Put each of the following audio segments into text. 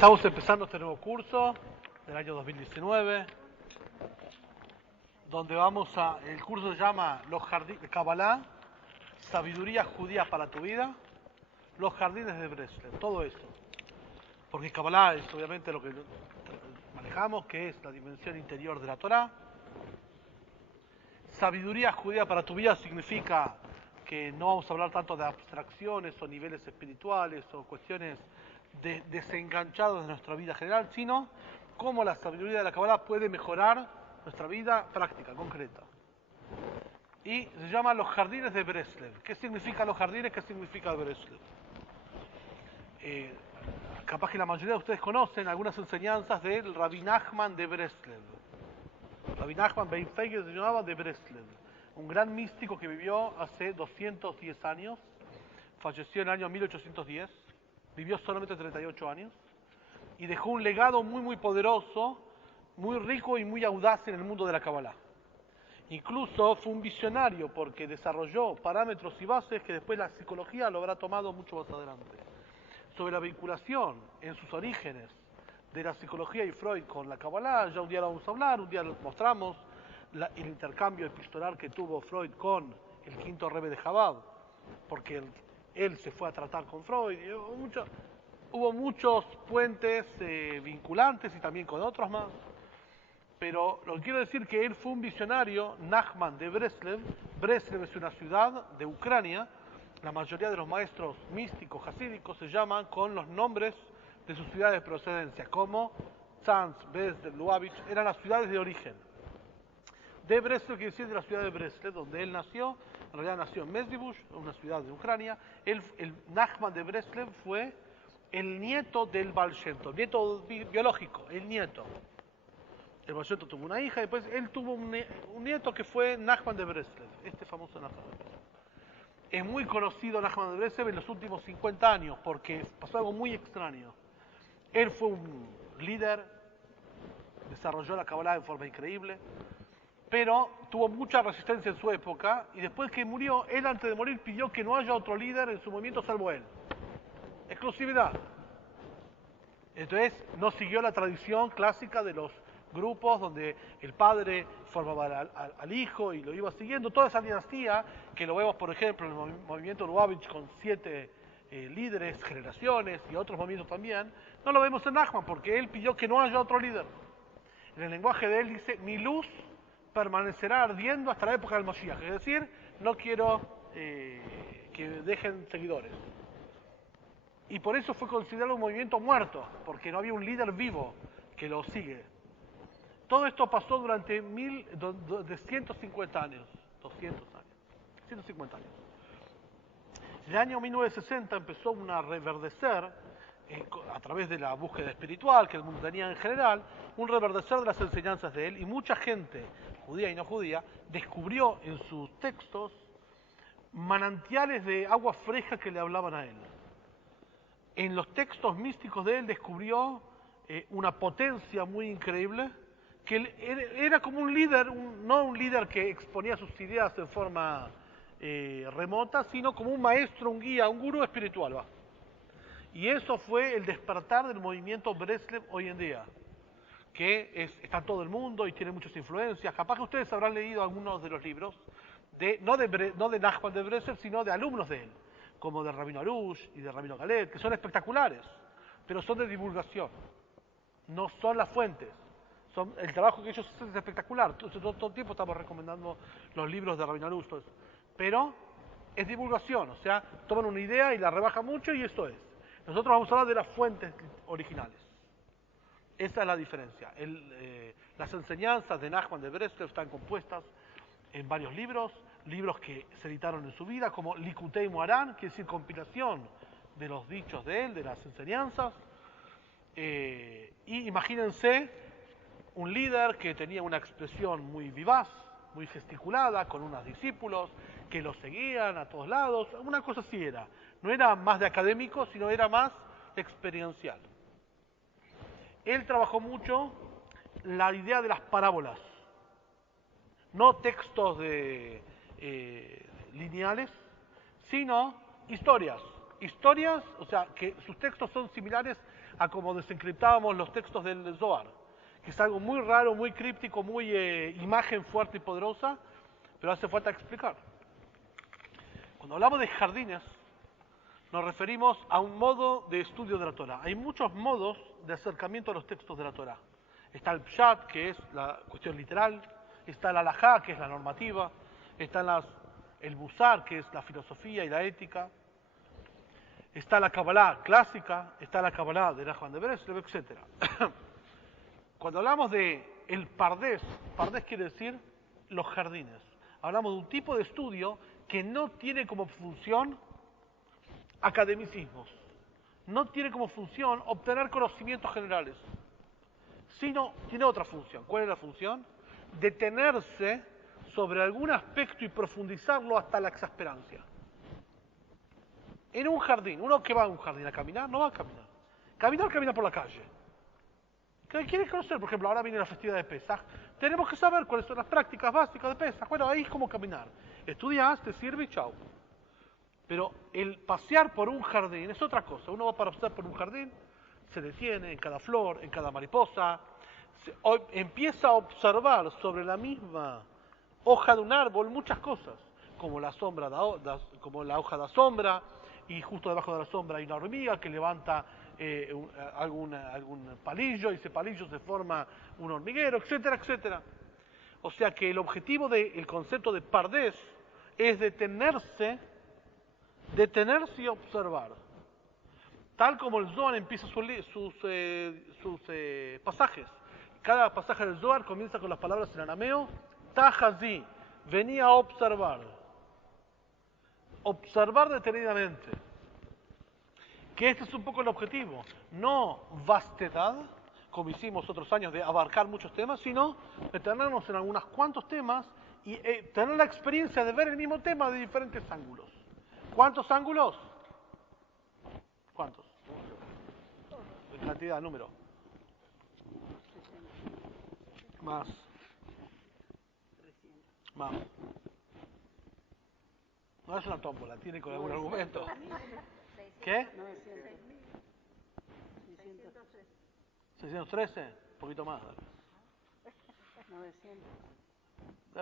Estamos empezando este nuevo curso del año 2019, donde el curso se llama Los Jardines de Kabbalah, Sabiduría Judía para tu Vida, Los Jardines de Breslev, todo eso. Porque Kabbalah es obviamente lo que manejamos, que es la dimensión interior de la Torá. Sabiduría Judía para tu Vida significa que no vamos a hablar tanto de abstracciones o niveles espirituales o cuestiones desenganchados de nuestra vida general, sino cómo la sabiduría de la Kabbalah puede mejorar nuestra vida práctica, concreta. Y se llama Los Jardines de Breslev. ¿Qué significa los jardines? ¿Qué significa Breslev? Capaz que la mayoría de ustedes conocen algunas enseñanzas del Rabbi Nachman de Breslev. Rabbi Nachman Ben Feige se llamaba de Breslev, un gran místico que vivió hace 210 años, falleció en el año 1810, vivió solamente 38 años y dejó un legado muy poderoso, muy rico y muy audaz en el mundo de la Kabbalah. Incluso fue un visionario porque desarrolló parámetros y bases que después la psicología lo habrá tomado mucho más adelante. Sobre la vinculación en sus orígenes de la psicología y Freud con la Kabbalah, ya un día lo vamos a hablar, un día lo mostramos, el intercambio epistolar que tuvo Freud con el quinto Rebbe de Chabad, porque él se fue a tratar con Freud, y hubo muchos puentes vinculantes y también con otros más, pero lo que quiero decir es que él fue un visionario, Nachman de Breslev. Breslev es una ciudad de Ucrania, la mayoría de los maestros místicos hasídicos se llaman con los nombres de sus ciudades de procedencia, como Tzanz, Besder, Lubavitch, eran las ciudades de origen. De Breslev quiere decir de la ciudad de Breslev, donde él nació, en realidad nació en Mezdibush, una ciudad de Ucrania. El Nachman de Breslev fue el nieto del Baal Shem Tov, nieto biológico, el nieto. El Baal Shem Tov tuvo una hija y después él tuvo un nieto que fue Nachman de Breslev, este famoso Nachman de Breslev. Es muy conocido Nachman de Breslev en los últimos 50 años porque pasó algo muy extraño. Él fue un líder, desarrolló la Kabbalah de forma increíble, pero tuvo mucha resistencia en su época y después que murió, él antes de morir pidió que no haya otro líder en su movimiento salvo él. Exclusividad. Entonces no siguió la tradición clásica de los grupos donde el padre formaba al hijo y lo iba siguiendo. Toda esa dinastía, que lo vemos por ejemplo en el movimiento Lubavitch con 7 líderes, generaciones y otros movimientos también, no lo vemos en Nachman porque él pidió que no haya otro líder. En el lenguaje de él dice, mi luz permanecerá ardiendo hasta la época del Mashiach, es decir, no quiero que dejen seguidores. Y por eso fue considerado un movimiento muerto, porque no había un líder vivo que lo sigue. Todo esto pasó durante 150 años, 150 años. En el año 1960 empezó a reverdecer, a través de la búsqueda espiritual que el mundo tenía en general, un reverdecer de las enseñanzas de él, y mucha gente, judía y no judía, descubrió en sus textos manantiales de agua fresca que le hablaban a él. En los textos místicos de él descubrió una potencia muy increíble, que él era como un líder, no un líder que exponía sus ideas en forma remota, sino como un maestro, un guía, un gurú espiritual. ¿Va? Y eso fue el despertar del movimiento Breslev hoy en día, que está en todo el mundo y tiene muchas influencias. Capaz que ustedes habrán leído algunos de los libros, no de Nachman de Breslev, sino de alumnos de él, como de Rabino Arush y de Rabino Galet, que son espectaculares, pero son de divulgación, no son las fuentes. El trabajo que ellos hacen es espectacular. Todo el tiempo estamos recomendando los libros de Rabino Arush, pero es divulgación, o sea, toman una idea y la rebajan mucho y eso es. Nosotros vamos a hablar de las fuentes originales. Esa es la diferencia. Las enseñanzas de Nachman de Breslev están compuestas en varios libros que se editaron en su vida, como Likutei Moharan, quiere decir compilación de los dichos de él, de las enseñanzas. Y imagínense un líder que tenía una expresión muy vivaz, muy gesticulada, con unos discípulos que lo seguían a todos lados. Una cosa así era. No era más de académico, sino era más experiencial. Él trabajó mucho la idea de las parábolas, no textos lineales, sino historias. Historias, o sea, que sus textos son similares a como desencriptábamos los textos del Zohar, que es algo muy raro, muy críptico, muy imagen fuerte y poderosa, pero hace falta explicar. Cuando hablamos de jardines, nos referimos a un modo de estudio de la Torah. Hay muchos modos de acercamiento a los textos de la Torah. Está el pshat, que es la cuestión literal, está la halajá, que es la normativa, está el musar, que es la filosofía y la ética, está la Kabbalah clásica, está la Kabbalah de Nachman de Breslev, etc. Cuando hablamos de el Pardes quiere decir los jardines. Hablamos de un tipo de estudio que no tiene como función academicismos, no tiene como función obtener conocimientos generales, sino tiene otra función. ¿Cuál es la función? Detenerse sobre algún aspecto y profundizarlo hasta la exasperancia. En un jardín, uno que va a un jardín a caminar, no va a caminar. Camina por la calle. ¿Qué quieres conocer? Por ejemplo, ahora viene la festividad de Pesaj. Tenemos que saber cuáles son las prácticas básicas de Pesaj. Bueno, ahí es como caminar. Estudias, te sirve y chau. Pero el pasear por un jardín es otra cosa. Uno va para pasear por un jardín, se detiene en cada flor, en cada mariposa, empieza a observar sobre la misma hoja de un árbol muchas cosas, como la sombra, como la hoja da sombra, y justo debajo de la sombra hay una hormiga que levanta algún palillo, y ese palillo se forma un hormiguero, etcétera, etcétera. O sea que el objetivo del concepto de Pardes es detenerse y observar. Tal como el Zohar empieza sus pasajes. Cada pasaje del Zohar comienza con las palabras en arameo, Tahazi, venía a observar. Observar detenidamente. Que este es un poco el objetivo. No vastedad, como hicimos otros años de abarcar muchos temas, sino detenernos en algunos cuantos temas y tener la experiencia de ver el mismo tema de diferentes ángulos. ¿Cuántos ángulos? ¿Cuántos? En cantidad, número. Más. No es una tómbola, tiene con algún argumento. ¿Qué? 613, un poquito más. 900.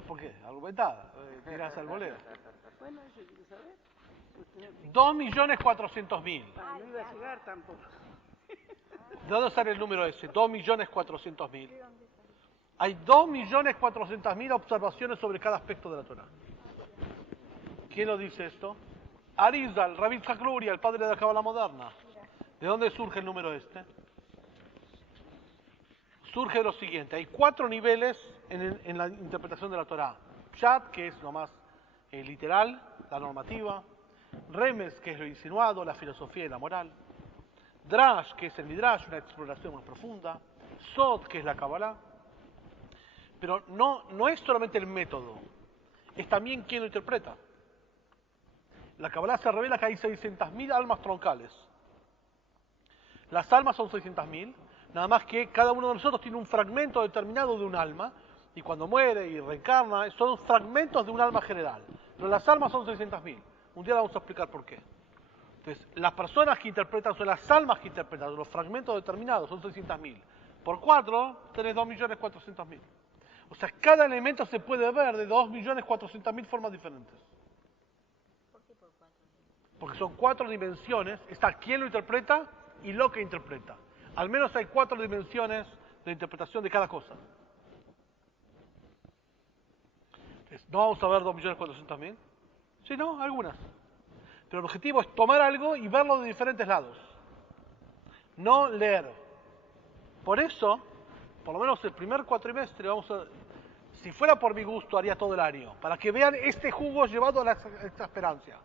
¿Por qué? Argumentada, tirás al bolero. Bueno, eso quiero saber. 2.400.000. No iba a llegar tampoco. ¿De dónde sale el número ese? 2.400.000. Hay 2.400.000 observaciones sobre cada aspecto de la Torah. ¿Quién lo dice esto? Arizal, Rabbi Yitzhak Luria, el padre de la Kabbalah moderna. ¿De dónde surge el número este? Surge de lo siguiente. Hay 4 niveles en la interpretación de la Torah. Pshat, que es lo más literal, la normativa. Remes, que es lo insinuado, la filosofía y la moral. Drash, que es el Midrash, una exploración más profunda. Sod, que es la Kabbalah. Pero no es solamente el método, es también quien lo interpreta. La Kabbalah se revela que hay 600.000 almas troncales. Las almas son 600.000, nada más que cada uno de nosotros tiene un fragmento determinado de un alma, y cuando muere y reencarna, son fragmentos de un alma general. Pero las almas son 600.000. Un día vamos a explicar por qué. Entonces, las personas que interpretan son las almas que interpretan, los fragmentos determinados son 600.000. Por 4 tenés 2.400.000. O sea, cada elemento se puede ver de 2.400.000 formas diferentes. ¿Por qué por 4? Porque son 4 dimensiones, está quien lo interpreta y lo que interpreta. Al menos hay 4 dimensiones de interpretación de cada cosa. Entonces, ¿no vamos a ver 2.400.000? Sí, no, algunas. Pero el objetivo es tomar algo y verlo de diferentes lados. No leer. Por eso, por lo menos el primer cuatrimestre, si fuera por mi gusto, haría todo el año, para que vean este jugo llevado a la exasperancia.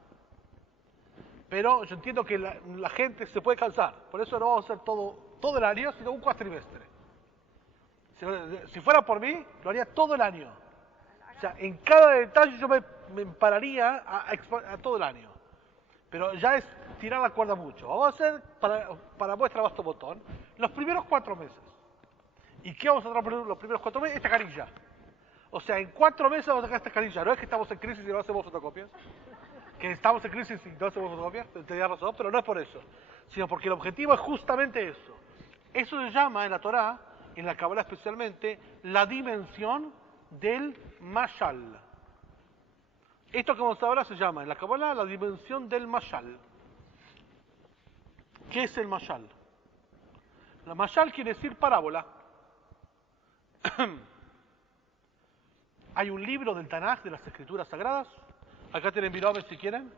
Pero yo entiendo que la gente se puede cansar, por eso no vamos a hacer todo el año, sino un cuatrimestre. Si fuera por mí, lo haría todo el año. O sea, en cada detalle yo me pararía a todo el año. Pero ya es tirar la cuerda mucho. Vamos a hacer, para muestra basto botón, los primeros 4 meses. ¿Y qué vamos a tratar los primeros 4 meses? Esta carilla. O sea, en 4 meses vamos a sacar esta carilla. No es que estamos en crisis y no hacemos fotocopias. que estamos en crisis y no hacemos fotografía, tenía razón, pero no es por eso, sino porque el objetivo es justamente eso. Eso se llama en la Torá, en la Kabbalah especialmente, la dimensión del mashal. Esto que vamos a ahora se llama en la Kabbalah la dimensión del mashal. ¿Qué es el mashal? La mashal quiere decir parábola. Hay un libro del Tanaj, de las Escrituras Sagradas. Acá tienen Biroves si quieren.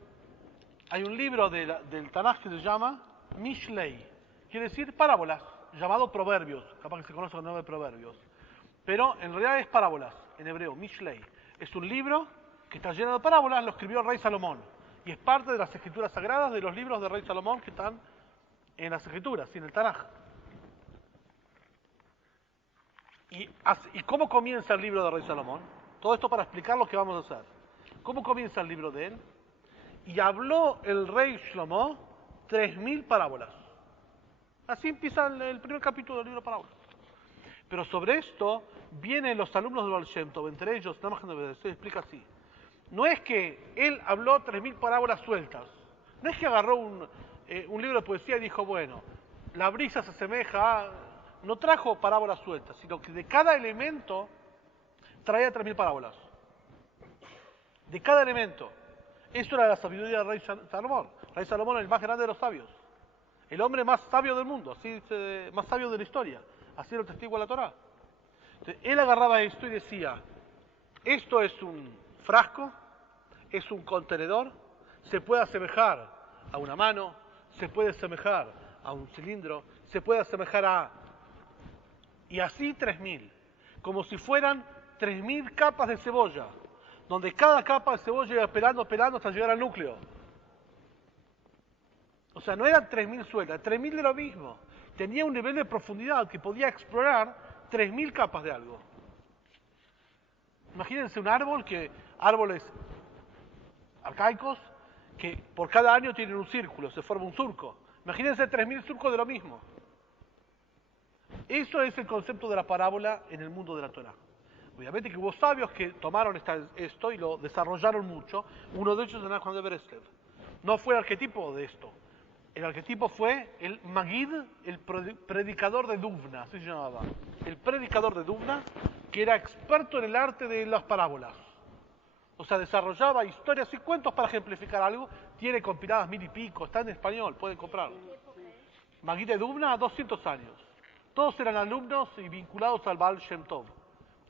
Hay un libro del Tanaj que se llama Mishlei. Quiere decir parábolas, llamado Proverbios. Capaz que se conoce con el nombre de Proverbios. Pero en realidad es parábolas, en hebreo, Mishlei. Es un libro que está lleno de parábolas, lo escribió el rey Salomón. Y es parte de las Escrituras Sagradas, de los libros del rey Salomón que están en las Escrituras, en el Tanaj. ¿Y cómo comienza el libro del rey Salomón? Todo esto para explicar lo que vamos a hacer. ¿Cómo comienza el libro de él? Y habló el rey Shlomo 3000 parábolas. Así empieza el primer capítulo del libro de parábolas. Pero sobre esto vienen los alumnos de Baal Shem Tov, entre ellos, nada más que se explica así. No es que él habló 3000 parábolas sueltas. No es que agarró un libro de poesía y dijo, bueno, la brisa se asemeja a... No trajo parábolas sueltas, sino que de cada elemento traía 3000 parábolas. De cada elemento. Eso era la sabiduría del rey Salomón. El rey Salomón es el más grande de los sabios. El hombre más sabio del mundo, así más sabio de la historia. Así lo testigua la Torá. Entonces, él agarraba esto y decía, esto es un frasco, es un contenedor, se puede asemejar a una mano, se puede asemejar a un cilindro, se puede asemejar a... Y así 3000, como si fueran 3000 capas de cebolla, donde cada capa de cebolla iba pelando hasta llegar al núcleo. O sea, no eran 3000 sueltas, 3000 de lo mismo. Tenía un nivel de profundidad que podía explorar 3000 capas de algo. Imagínense un árbol, árboles arcaicos, que por cada año tienen un círculo, se forma un surco. Imagínense 3000 surcos de lo mismo. Eso es el concepto de la parábola en el mundo de la Torá. Obviamente que hubo sabios que tomaron esto y lo desarrollaron mucho. Uno de ellos es Nachman de Breslev. No fue el arquetipo de esto. El arquetipo fue el Magid, el predicador de Dubna, así se llamaba. El predicador de Dubna, que era experto en el arte de las parábolas. O sea, desarrollaba historias y cuentos para ejemplificar algo. Tiene compiladas 1000 y pico, está en español, pueden comprarlo. Magid de Dubna, 200 años. Todos eran alumnos y vinculados al Baal Shem Tov,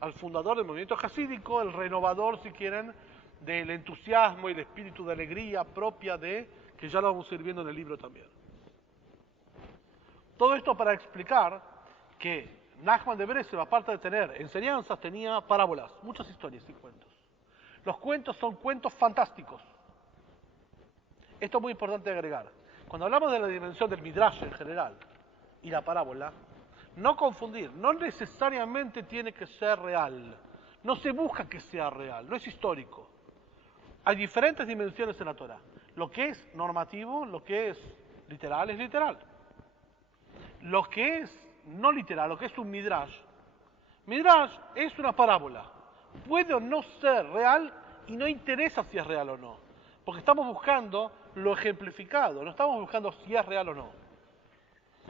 al fundador del movimiento jasídico, el renovador, si quieren, del entusiasmo y el espíritu de alegría propia de, que ya lo vamos a ir viendo en el libro también. Todo esto para explicar que Nachman de Breslev, aparte de tener enseñanzas, tenía parábolas, muchas historias y cuentos. Los cuentos son cuentos fantásticos. Esto es muy importante agregar. Cuando hablamos de la dimensión del Midrash en general y la parábola, no confundir, no necesariamente tiene que ser real. No se busca que sea real, no es histórico. Hay diferentes dimensiones en la Torá. Lo que es normativo, lo que es literal, es literal. Lo que es no literal, lo que es un midrash es una parábola. Puede o no ser real y no interesa si es real o no. Porque estamos buscando lo ejemplificado, no estamos buscando si es real o no.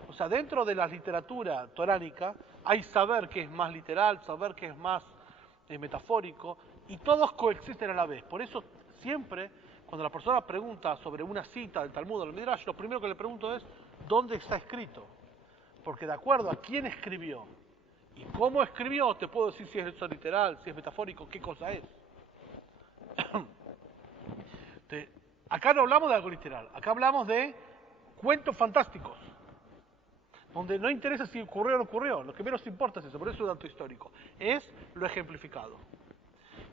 O sea, dentro de la literatura toránica hay saber que es más literal, saber que es más metafórico, y todos coexisten a la vez. Por eso siempre, cuando la persona pregunta sobre una cita del Talmud o del Midrash, lo primero que le pregunto es, ¿dónde está escrito? Porque de acuerdo a quién escribió y cómo escribió, te puedo decir si es eso literal, si es metafórico, qué cosa es. Acá no hablamos de algo literal, acá hablamos de cuentos fantásticos, donde no interesa si ocurrió o no ocurrió, lo que menos importa es eso, por eso es un dato histórico, es lo ejemplificado.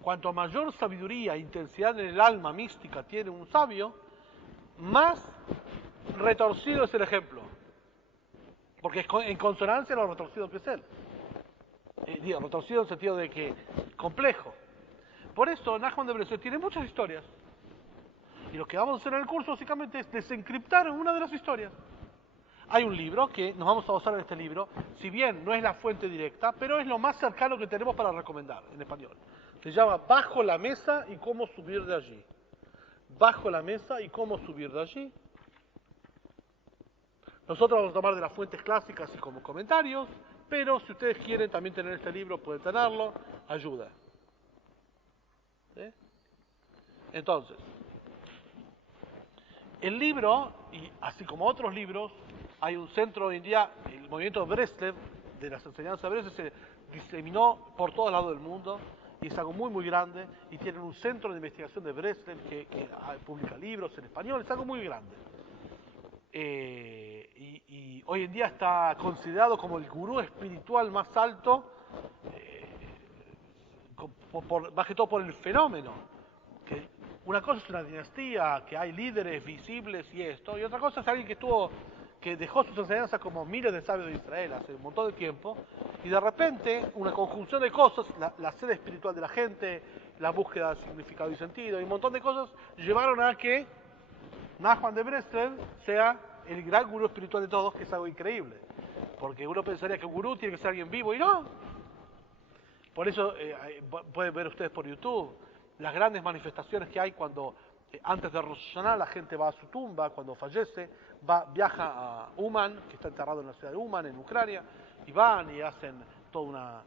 Cuanto mayor sabiduría e intensidad en el alma mística tiene un sabio, más retorcido es el ejemplo, porque es en consonancia a lo retorcido que es él. Digo, retorcido en el sentido de que complejo. Por eso Nachman de Breslev tiene muchas historias, y lo que vamos a hacer en el curso básicamente es desencriptar una de las historias. Hay un libro que nos vamos a basar en este libro, si bien no es la fuente directa, pero es lo más cercano que tenemos para recomendar en español. Se llama Bajo la mesa y cómo subir de allí. bajo la mesa y cómo subir de allí. Nosotros vamos a tomar de las fuentes clásicas y como comentarios, pero si ustedes quieren también tener este libro, pueden tenerlo, ayuda. ¿Sí? Entonces, el libro, y así como otros libros, hay un centro hoy en día, el movimiento Breslev, de las enseñanzas de Breslev, se diseminó por todo lado del mundo, y es algo muy muy grande, y tienen un centro de investigación de Breslev que publica libros en español, es algo muy grande. Y hoy en día está considerado como el gurú espiritual más alto, más que todo por el fenómeno. Que una cosa es una dinastía, que hay líderes visibles y esto, y otra cosa es alguien que dejó sus enseñanzas como miles de sabios de Israel hace un montón de tiempo, y de repente una conjunción de cosas, la sede espiritual de la gente, la búsqueda de significado y sentido, y un montón de cosas llevaron a que Nachman de Breslev sea el gran gurú espiritual de todos, que es algo increíble. Porque uno pensaría que un gurú tiene que ser alguien vivo, y no. Por eso pueden ver ustedes por YouTube las grandes manifestaciones que hay cuando, antes de Rosh Hashanah, la gente va a su tumba, cuando fallece, viaja a Uman, que está enterrado en la ciudad de Uman, en Ucrania, y van y hacen toda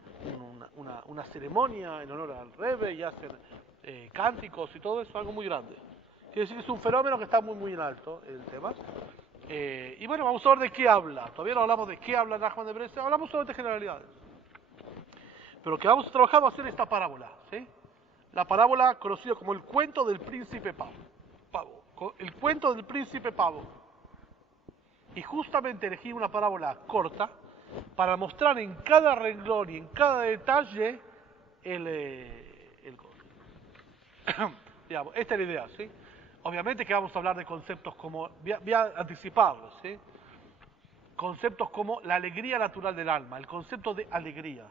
una ceremonia en honor al Rebbe, y hacen cánticos y todo eso, algo muy grande. Quiere decir que es un fenómeno que está muy muy en alto, el tema. Y bueno, vamos a ver de qué habla. Todavía no hablamos de qué habla Nachman de Breslev, hablamos solamente de generalidades. Pero lo que vamos a trabajar va a ser esta parábola, ¿sí? La parábola conocida como el cuento del príncipe pavo. El cuento del príncipe pavo. Y justamente elegí una parábola corta para mostrar en cada renglón y en cada detalle digamos, esta es la idea, ¿sí? Obviamente que vamos a hablar de conceptos como, voy a anticiparlos, ¿sí? Conceptos como la alegría natural del alma, el concepto de alegría.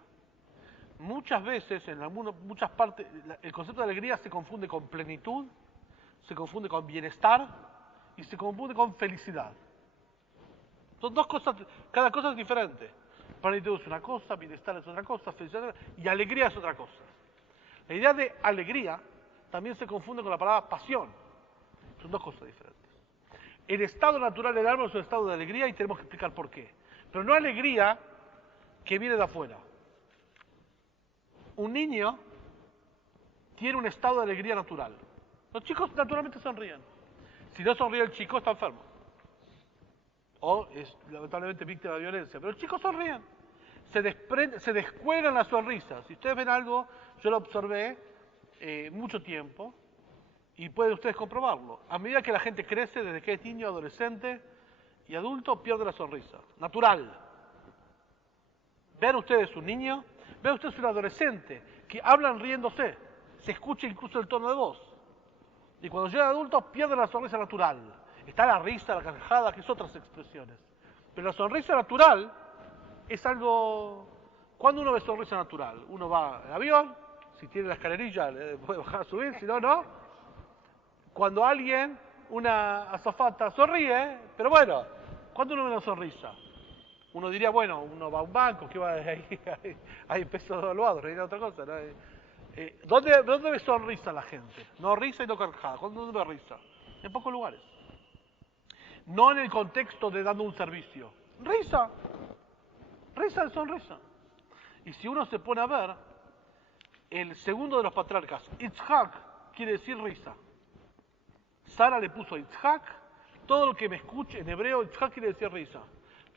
Muchas veces, en muchas partes, el concepto de alegría se confunde con plenitud, se confunde con bienestar y se confunde con felicidad. Son dos cosas, cada cosa es diferente. Plenitud es una cosa, bienestar es otra cosa, felicidad y alegría es otra cosa. La idea de alegría también se confunde con la palabra pasión. Son dos cosas diferentes. El estado natural del alma es un estado de alegría y tenemos que explicar por qué. Pero no alegría que viene de afuera. Un niño tiene un estado de alegría natural. Los chicos naturalmente sonríen. Si no sonríe el chico, está enfermo. O es lamentablemente víctima de violencia. Pero los chicos sonríen. Se descuelgan las sonrisas. Si ustedes ven algo, yo lo observé mucho tiempo y pueden ustedes comprobarlo. A medida que la gente crece, desde que es niño, adolescente y adulto, pierde la sonrisa. Natural. Vean ustedes un niño, vean ustedes un adolescente que hablan riéndose. Se escucha incluso el tono de voz. Y cuando llegan adultos, pierden la sonrisa natural. Está la risa, la carcajada, que es otras expresiones. Pero la sonrisa natural es algo... ¿Cuándo uno ve sonrisa natural? Uno va en avión, si tiene la escalerilla puede bajar a subir, si no, no. Cuando alguien, una azafata, sonríe, pero bueno, ¿cuándo uno ve una sonrisa? Uno diría, bueno, uno va a un banco, que va hay pesos devaluados, no hay otra cosa, ¿no? ¿Dónde ve sonrisa la gente? No risa y no carcajada. ¿Dónde ve risa? En pocos lugares. No en el contexto de dando un servicio. Risa. Risa de sonrisa. Y si uno se pone a ver, el segundo de los patriarcas, Yitzhak, quiere decir risa. Sara le puso Yitzhak. Todo el que me escuche, en hebreo Yitzhak quiere decir risa.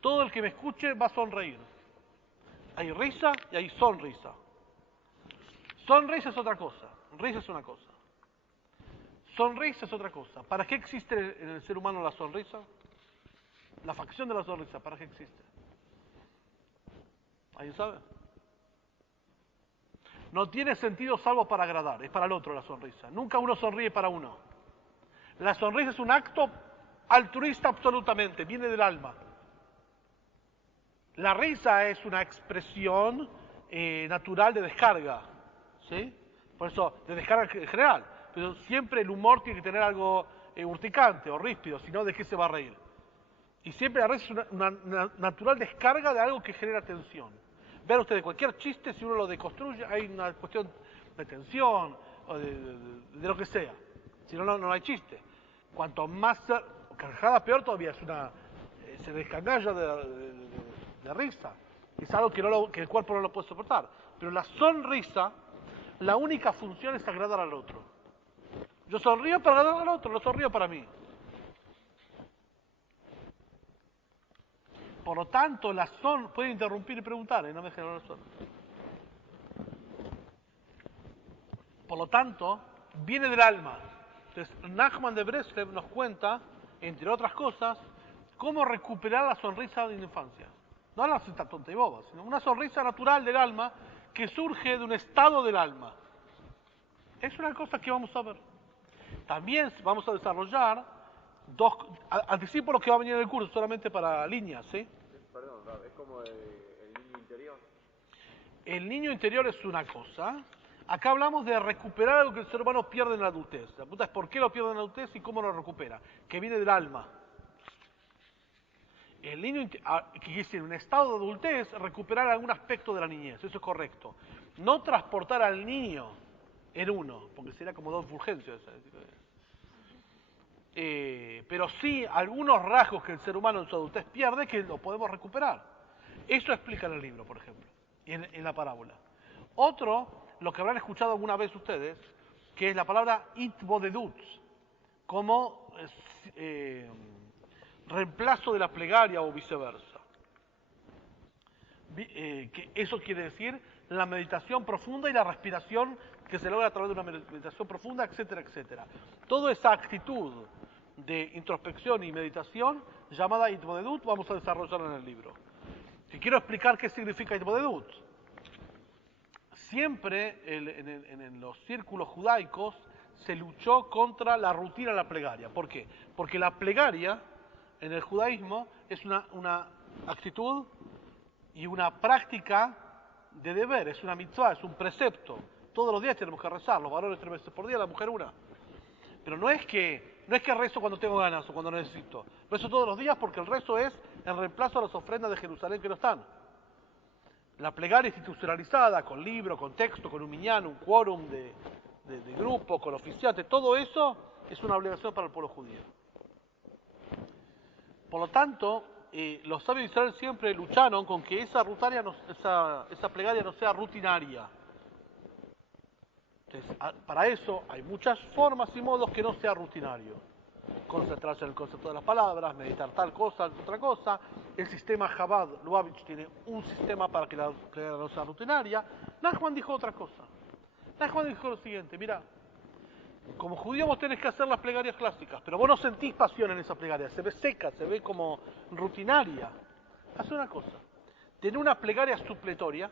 Todo el que me escuche va a sonreír. Hay risa y hay sonrisa. Sonrisa es otra cosa, risa es una cosa. Sonrisa es otra cosa. ¿Para qué existe en el ser humano la sonrisa? La facción de la sonrisa, ¿para qué existe? ¿Alguien sabe? No tiene sentido salvo para agradar, es para el otro la sonrisa. Nunca uno sonríe para uno. La sonrisa es un acto altruista absolutamente, viene del alma. La risa es una expresión natural de descarga. ¿Sí? Por eso, de descarga en general. Pero siempre el humor tiene que tener algo urticante o ríspido, si no, ¿de qué se va a reír? Y siempre la risa es una natural descarga de algo que genera tensión. Vean ustedes, cualquier chiste, si uno lo deconstruye, hay una cuestión de tensión o de lo que sea. Si no, no hay chiste. Cuanto más carcajada, peor todavía, se descangalla de risa. Es algo que el cuerpo no lo puede soportar. Pero la sonrisa, la única función es agradar al otro. Yo sonrío para agradar al otro, no sonrío para mí. Por lo tanto, puede interrumpir y preguntar, no me dejen hablar solo. Por lo tanto, viene del alma. Entonces, Nachman de Breslev nos cuenta, entre otras cosas, cómo recuperar la sonrisa de la infancia. No la sonrisa tonta y boba, sino una sonrisa natural del alma que surge de un estado del alma. Es una cosa que vamos a ver. También vamos a desarrollar anticipo lo que va a venir en el curso, solamente para líneas, ¿sí? Perdón, es como el niño interior. El niño interior es una cosa. Acá hablamos de recuperar algo que el ser humano pierde en la adultez. La pregunta es por qué lo pierde en la adultez y cómo lo recupera. Que viene del alma. El niño, que quiere decir, en un estado de adultez, recuperar algún aspecto de la niñez. Eso es correcto. No transportar al niño en uno, porque sería como dos fulgencias. Pero sí algunos rasgos que el ser humano en su adultez pierde que lo podemos recuperar. Eso explica en el libro, por ejemplo, en la parábola. Otro, lo que habrán escuchado alguna vez ustedes, que es la palabra itbodedut, como reemplazo de la plegaria o viceversa. Que eso quiere decir la meditación profunda y la respiración que se logra a través de una meditación profunda, etcétera, etcétera. Toda esa actitud de introspección y meditación llamada itbodedut vamos a desarrollar en el libro. Si quiero explicar qué significa itbodedut. Siempre en los círculos judaicos se luchó contra la rutina de la plegaria. ¿Por qué? Porque la plegaria en el judaísmo es una actitud y una práctica de deber, es una mitzvah, es un precepto. Todos los días tenemos que rezar, los varones 3 veces por día, la mujer una. Pero no es que rezo cuando tengo ganas o cuando necesito. Rezo todos los días porque el rezo es en reemplazo a las ofrendas de Jerusalén que no están. La plegaria institucionalizada, con libro, con texto, con un minyan, un quórum de grupo, con oficiante, todo eso es una obligación para el pueblo judío. Por lo tanto, los sabios de Israel siempre lucharon con que esa plegaria no sea rutinaria. Entonces, para eso hay muchas formas y modos que no sea rutinario. Concentrarse en el concepto de las palabras, meditar tal cosa, otra cosa. El sistema Chabad Lubavitch tiene un sistema para que la plegaria no sea rutinaria. Nachman dijo otra cosa. Nachman dijo lo siguiente, mira, como judío vos tenés que hacer las plegarias clásicas, pero vos no sentís pasión en esa plegaria, se ve seca, se ve como rutinaria. Haz una cosa, ten una plegaria supletoria,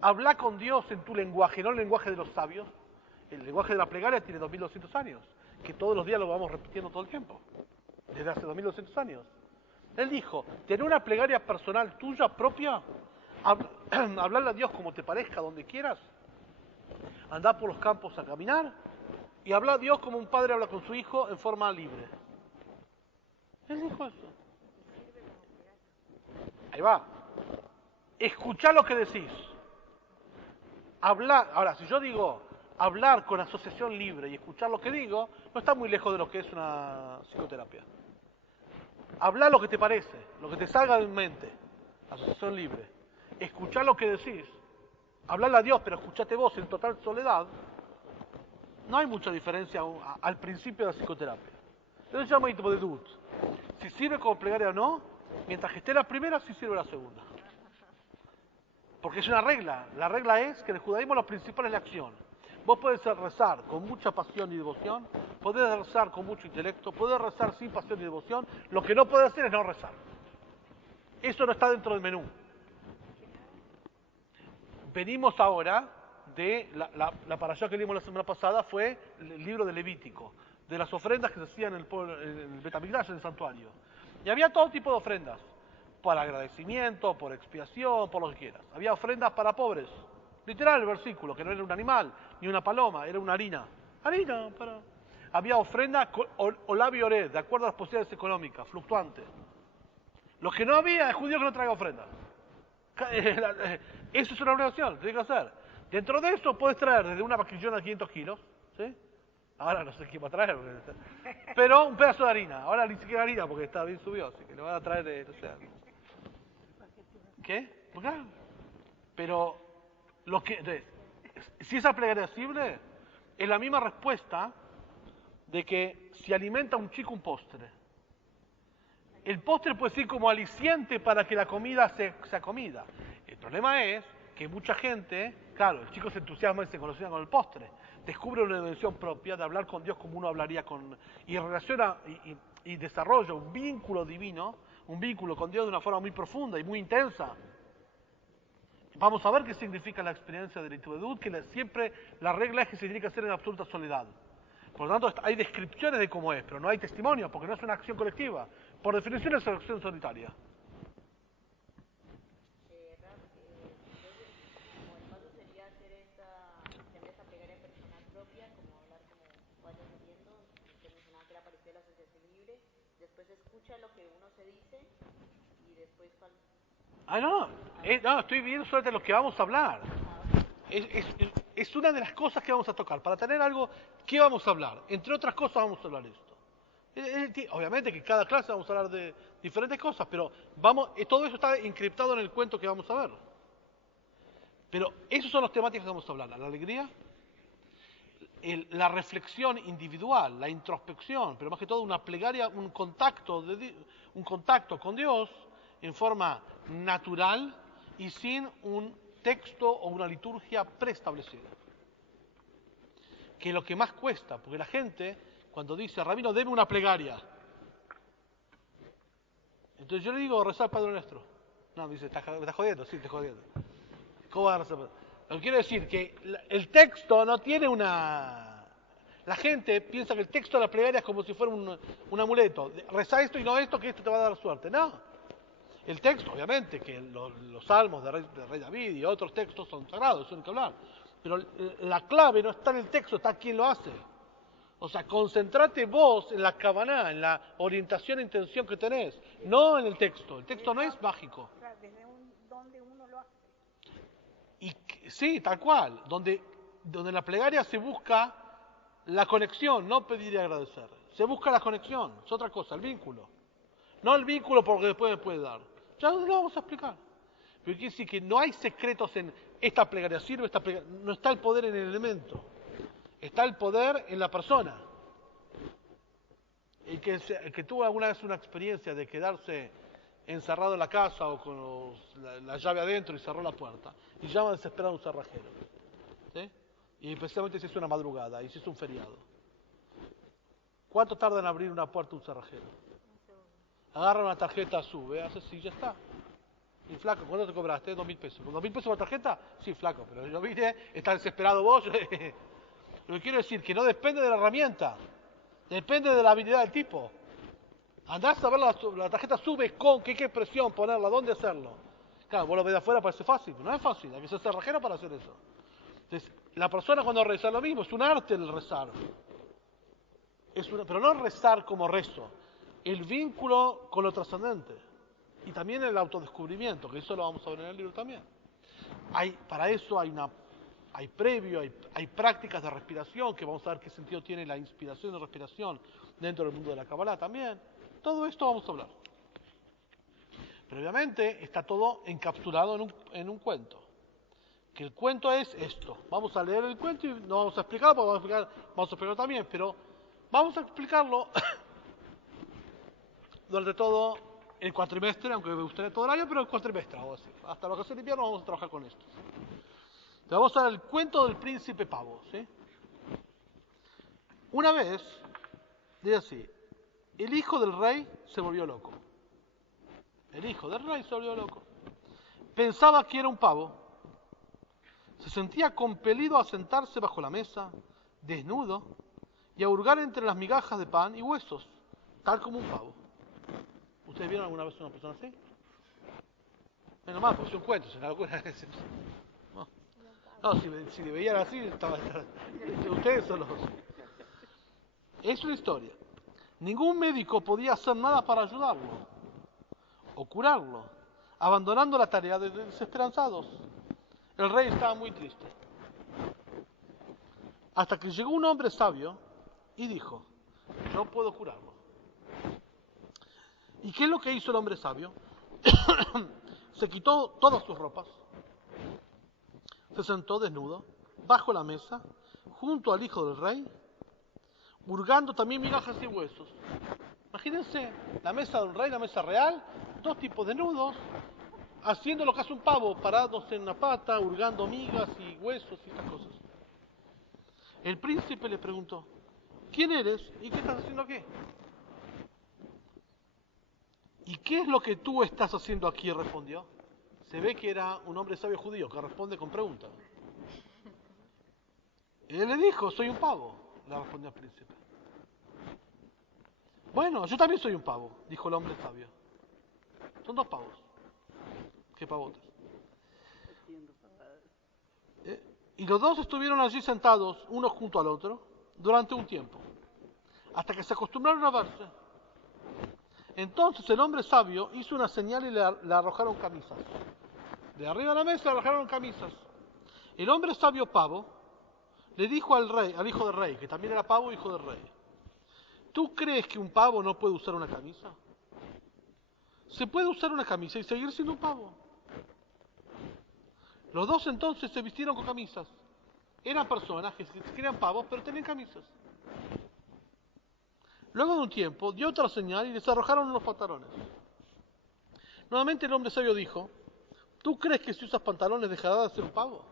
habla con Dios en tu lenguaje, no el lenguaje de los sabios. El lenguaje de la plegaria tiene 2200 años, que todos los días lo vamos repitiendo todo el tiempo, desde hace 2200 años. Él dijo, ten una plegaria personal tuya propia, hablarle a Dios como te parezca, donde quieras, andá por los campos a caminar, y habla a Dios como un padre habla con su hijo en forma libre. Él dijo eso. Ahí va. Escuchá lo que decís. Hablar. Ahora, si yo digo hablar con asociación libre y escuchar lo que digo, no está muy lejos de lo que es una psicoterapia. Hablar lo que te parece, lo que te salga de mente. Asociación libre. Escuchar lo que decís. Hablarle a Dios, pero escuchate vos en total soledad. No hay mucha diferencia al principio de la psicoterapia. Eso se llama itbodedut. Si sirve como plegaria o no, mientras que esté la primera, sí sirve la segunda. Porque es una regla. La regla es que en el judaísmo lo principal es la acción. Vos podés rezar con mucha pasión y devoción, podés rezar con mucho intelecto, podés rezar sin pasión y devoción. Lo que no podés hacer es no rezar. Eso no está dentro del menú. Venimos ahora de la parashá que leímos la semana pasada, fue el libro de Levítico, de las ofrendas que se hacían en el Bet HaMikdash, en el santuario. Y había todo tipo de ofrendas, por agradecimiento, por expiación, por lo que quieras. Había ofrendas para pobres, literal el versículo, que no era un animal, ni una paloma, era una harina. Harina, para... Había ofrenda olavi ored, de acuerdo a las posibilidades económicas, fluctuante. Lo que no había es judío que no traiga ofrenda. Eso es una obligación, tiene que hacer. Dentro de eso puedes traer desde una vaquillona a 500 kilos, ¿sí? Ahora no sé qué va a traer. Pero un pedazo de harina. Ahora ni siquiera harina porque está bien subió, así que le van a traer, no sé. ¿Qué? ¿Por qué? Pero si es aplicable, es la misma respuesta de que si alimenta a un chico un postre. El postre puede ser como aliciente para que la comida sea comida. El problema es que mucha gente, claro, el chico se entusiasma y se conocía con el postre, descubre una dimensión propia de hablar con Dios como uno hablaría con... y relaciona y desarrolla un vínculo divino, un vínculo con Dios de una forma muy profunda y muy intensa. Vamos a ver qué significa la experiencia de la Itudedut, que siempre la regla es que se tiene que hacer en absoluta soledad. Por lo tanto, hay descripciones de cómo es, pero no hay testimonios, porque no es una acción colectiva. Por definición es una acción solitaria. Entonces, como el paso sería hacer esta plegaria personal propia, como hablar como vayas haciendo, usted mencionaba que le apareció la asociación libre, después escucha lo que uno se dice y después No, estoy viendo solamente lo que vamos a hablar. Es una de las cosas que vamos a tocar. Para tener algo, ¿qué vamos a hablar? Entre otras cosas vamos a hablar esto. Obviamente que cada clase vamos a hablar de diferentes cosas, pero todo eso está encriptado en el cuento que vamos a ver. Pero esos son los temáticos que vamos a hablar. La alegría, la reflexión individual, la introspección, pero más que todo una plegaria, un contacto con Dios en forma natural y sin un texto o una liturgia preestablecida. Que es lo que más cuesta, porque la gente, cuando dice, Rabino, deme una plegaria. Entonces yo le digo, rezar Padre Nuestro. No, me dice, ¿estás jodiendo? Sí, te jodiendo. ¿Cómo va a rezar? Lo que quiero decir que el texto no tiene una... La gente piensa que el texto de la plegaria es como si fuera un amuleto. Reza esto y no esto, que esto te va a dar suerte. No. El texto, obviamente, que los salmos de rey David y otros textos son sagrados, eso no hay que hablar. Pero la clave no está en el texto, está en quien lo hace. O sea, concentrate vos en la kavaná, en la orientación e intención que tenés, no en el texto. El texto no es mágico. Desde donde uno lo hace. Y sí, tal cual. Donde en la plegaria se busca la conexión, no pedir y agradecer. Se busca la conexión, es otra cosa, el vínculo. No el vínculo porque después me puede dar. Ya lo vamos a explicar. Pero quiere decir que no hay secretos en esta plegaria sirve, esta plegaria. No está el poder en el elemento. Está el poder en la persona. El que tuvo alguna vez una experiencia de quedarse encerrado en la casa o con la llave adentro y cerró la puerta y llama desesperado a un cerrajero. ¿Sí? Y especialmente si es una madrugada y si es un feriado. ¿Cuánto tarda en abrir una puerta un cerrajero? Agarra una tarjeta, sube, hace así, ya está. Y flaco, ¿cuánto te cobraste? 2.000 pesos. ¿Con 2.000 pesos la tarjeta? Sí, flaco, pero yo vine, está desesperado vos. Lo que quiero decir que no depende de la herramienta, depende de la habilidad del tipo. Andás a ver la tarjeta, sube con qué expresión ponerla, dónde hacerlo. Claro, vos lo ves de afuera, parece fácil, pero no es fácil, hay que ser cerrajero para hacer eso. Entonces, la persona cuando reza lo mismo, es un arte el rezar. Pero no rezar como rezo, el vínculo con lo trascendente. Y también el autodescubrimiento, que eso lo vamos a ver en el libro también. Para eso hay previo, hay prácticas de respiración, que vamos a ver qué sentido tiene la inspiración y respiración dentro del mundo de la Kabbalah también. Todo esto vamos a hablar. Pero obviamente está todo encapsulado en un cuento. Que el cuento es esto. Vamos a leer el cuento y no vamos a explicarlo, porque vamos a explicarlo también, pero vamos a explicarlo durante todo el cuatrimestre, aunque me gustaría todo el año, pero el cuatrimestre, vamos a decir. Hasta la ocasión de invierno vamos a trabajar con esto. Te vamos a dar el cuento del príncipe pavo, ¿sí? Una vez, dice así, el hijo del rey se volvió loco. El hijo del rey se volvió loco. Pensaba que era un pavo. Se sentía compelido a sentarse bajo la mesa, desnudo, y a hurgar entre las migajas de pan y huesos, tal como un pavo. ¿Ustedes vieron alguna vez una persona así? Menos mal, pues es un cuento, se da cuenta. No, si le veían así, ustedes son los... Es una historia. Ningún médico podía hacer nada para ayudarlo o curarlo, abandonando la tarea de desesperanzados. El rey estaba muy triste. Hasta que llegó un hombre sabio y dijo, yo puedo curarlo. ¿Y qué es lo que hizo el hombre sabio? Se quitó todas sus ropas, se sentó desnudo, bajo la mesa, junto al hijo del rey, hurgando también migajas y huesos. Imagínense, la mesa del rey, la mesa real, dos tipos desnudos, haciendo lo que hace un pavo, parados en una pata, hurgando migas y huesos y estas cosas. El príncipe le preguntó, ¿quién eres y qué estás haciendo aquí? ¿Y qué es lo que tú estás haciendo aquí? Respondió. Se ve que era un hombre sabio judío que responde con preguntas. Y él le dijo, soy un pavo, le respondió el príncipe. Bueno, yo también soy un pavo, dijo el hombre sabio. Son dos pavos. ¿Qué pavotes? Y los dos estuvieron allí sentados, uno junto al otro, durante un tiempo, hasta que se acostumbraron a verse. Entonces el hombre sabio hizo una señal y le arrojaron camisas. De arriba de la mesa le arrojaron camisas. El hombre sabio pavo le dijo al rey, al hijo del rey, que también era pavo, hijo del rey, ¿tú crees que un pavo no puede usar una camisa? Se puede usar una camisa y seguir siendo un pavo. Los dos entonces se vistieron con camisas. Eran personas que se creían pavos, pero tenían camisas. Luego de un tiempo, dio otra señal y les arrojaron unos pantalones. Nuevamente el hombre sabio dijo, ¿tú crees que si usas pantalones dejará de ser un pavo?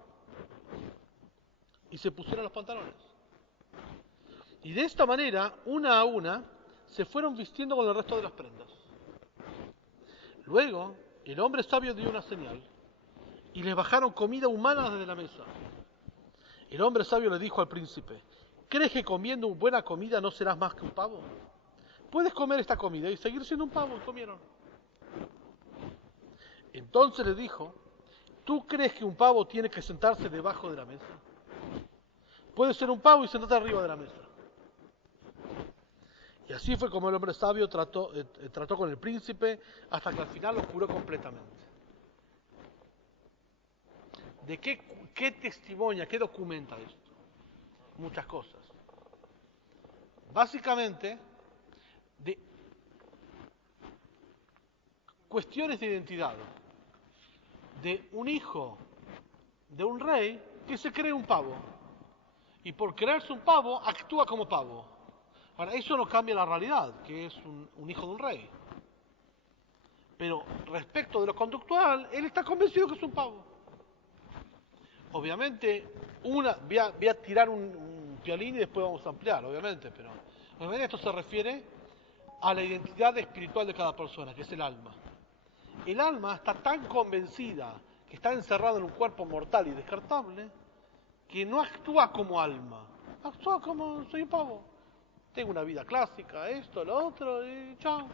Y se pusieron los pantalones. Y de esta manera, una a una, se fueron vistiendo con el resto de las prendas. Luego, el hombre sabio dio una señal y les bajaron comida humana desde la mesa. El hombre sabio le dijo al príncipe, ¿crees que comiendo buena comida no serás más que un pavo? Puedes comer esta comida y seguir siendo un pavo. Y comieron. Entonces le dijo, ¿tú crees que un pavo tiene que sentarse debajo de la mesa? Puedes ser un pavo y sentarte arriba de la mesa. Y así fue como el hombre sabio trató con el príncipe hasta que al final lo curó completamente. ¿De qué testimonia, qué documenta esto? Muchas cosas. Básicamente, de cuestiones de identidad. De un hijo de un rey que se cree un pavo. Y por creerse un pavo, actúa como pavo. Ahora, eso no cambia la realidad, que es un hijo de un rey. Pero respecto de lo conductual, él está convencido que es un pavo. Obviamente, voy a tirar un violín y después vamos a ampliar, obviamente, pero obviamente esto se refiere a la identidad espiritual de cada persona, que es el alma. El alma está tan convencida que está encerrada en un cuerpo mortal y descartable, que no actúa como alma, actúa como soy un pavo. Tengo una vida clásica, esto, lo otro, y chao.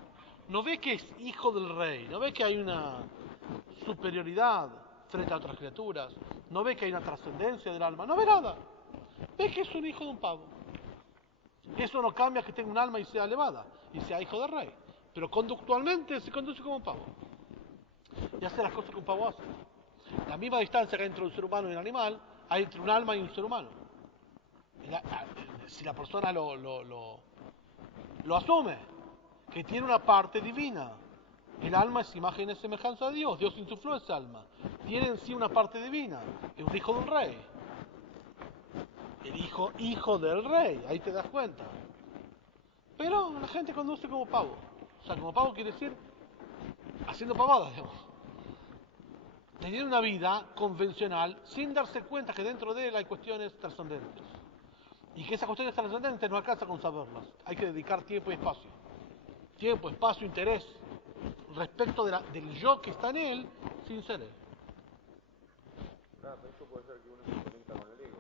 No ve que es hijo del rey, no ve que hay una superioridad frente a otras criaturas, no ve que hay una trascendencia del alma, no ve nada. Ve que es un hijo de un pavo. Eso no cambia que tenga un alma y sea elevada, y sea hijo del rey. Pero conductualmente se conduce como un pavo. Y hace las cosas que un pavo hace. La misma distancia que hay entre un ser humano y un animal, hay entre un alma y un ser humano. Si la persona lo asume, que tiene una parte divina. El alma es imagen y semejanza de Dios. Dios insufló ese alma. Tiene en sí una parte divina. Es un hijo de un rey. El hijo del rey. Ahí te das cuenta. Pero la gente conduce como pavo. O sea, como pavo quiere decir haciendo pavadas, digamos. Teniendo una vida convencional sin darse cuenta que dentro de él hay cuestiones trascendentes. Y que esas cuestiones trascendentes no alcanza con saberlas. Hay que dedicar tiempo y espacio. Tiempo, espacio, interés respecto del yo que está en él sin ser él. Claro, pero esto puede ser que uno se conecta con el ego.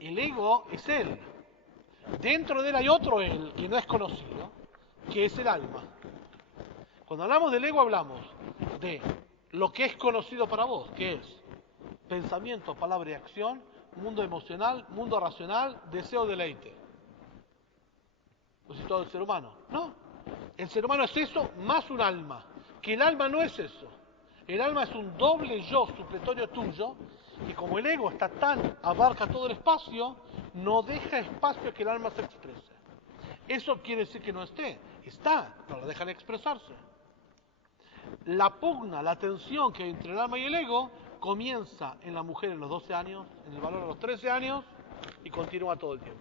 El ego es él. Dentro de él hay otro él que no es conocido, que es el alma. Cuando hablamos del ego hablamos de lo que es conocido para vos, que es pensamiento, palabra y acción, mundo emocional, mundo racional, deseo, deleite. Pues es todo el ser humano. No. El ser humano es eso más un alma. Que el alma no es eso. El alma es un doble yo supletorio tuyo, que como el ego está abarca todo el espacio, no deja espacio a que el alma se exprese. Eso quiere decir que no esté. Está, no la dejan expresarse. La pugna, la tensión que hay entre el alma y el ego comienza en la mujer en los 12 años, en el varón a los 13 años y continúa todo el tiempo.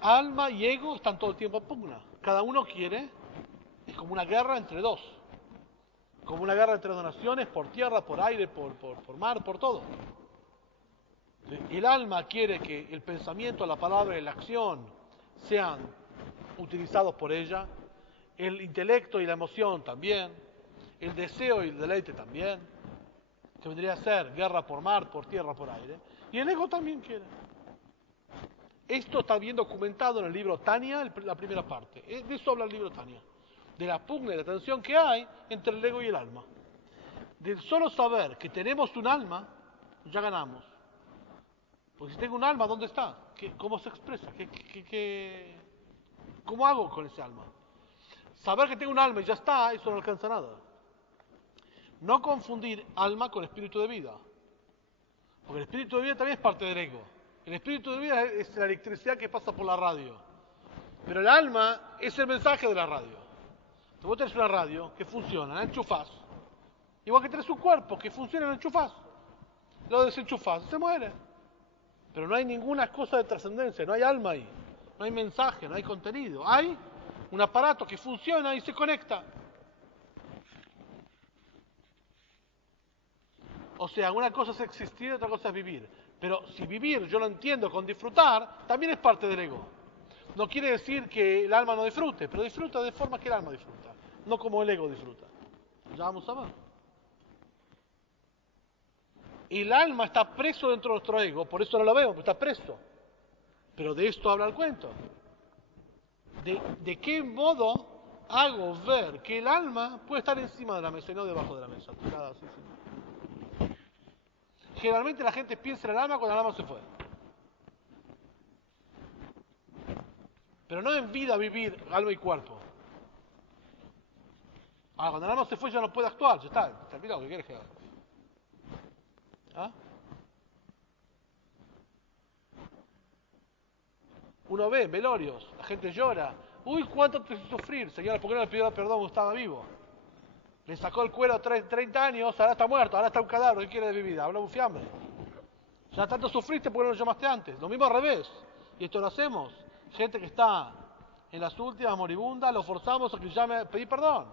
Alma y ego están todo el tiempo en pugna. Cada uno quiere, es como una guerra entre dos. Como una guerra entre dos naciones, por tierra, por aire, por mar, por todo. El alma quiere que el pensamiento, la palabra y la acción sean utilizados por ella, el intelecto y la emoción también, el deseo y el deleite también, que vendría a ser guerra por mar, por tierra, por aire, y el ego también quiere. Esto está bien documentado en el libro Tania, la primera parte. De eso habla el libro Tania, de la pugna y la tensión que hay entre el ego y el alma. De solo saber que tenemos un alma, ya ganamos. Porque si tengo un alma, ¿dónde está? ¿Cómo se expresa? ¿Cómo hago con ese alma? Saber que tengo un alma y ya está, eso no alcanza nada. No confundir alma con espíritu de vida. Porque el espíritu de vida también es parte del ego. El espíritu de vida es la electricidad que pasa por la radio. Pero el alma es el mensaje de la radio. Entonces vos tenés una radio que funciona, la enchufás. Igual que tenés un cuerpo que funciona, la enchufás. Lo desenchufás, se muere. Pero no hay ninguna cosa de trascendencia, no hay alma ahí. No hay mensaje, no hay contenido. Hay un aparato que funciona y se conecta. O sea, una cosa es existir y otra cosa es vivir. Pero si vivir yo lo entiendo con disfrutar, también es parte del ego. No quiere decir que el alma no disfrute, pero disfruta de forma que el alma disfruta, no como el ego disfruta. Ya vamos a ver. El alma está preso dentro de nuestro ego, por eso no lo vemos, porque está preso. Pero de esto habla el cuento. ¿De qué modo hago ver que el alma puede estar encima de la mesa y no debajo de la mesa? Tirada así, sí. Generalmente la gente piensa en el alma cuando el alma se fue. Pero no en vida vivir alma y cuerpo. Ahora, cuando el alma se fue ya no puede actuar, ya está, se olvidó, ¿qué quieres que haga? ¿Ah? Uno ve en velorios, la gente llora. Uy, ¿cuánto te hizo sufrir? Señora, ¿por qué no le pidió perdón cuando estaba vivo? Le sacó el cuero 30 años, ahora está muerto, ahora está un cadáver, ¿qué quiere de mi vida? Habla un fiambre. Ya tanto sufriste, ¿por qué no lo llamaste antes? Lo mismo al revés. Y esto lo hacemos. Gente que está en las últimas moribundas, lo forzamos a que llame, pedí perdón.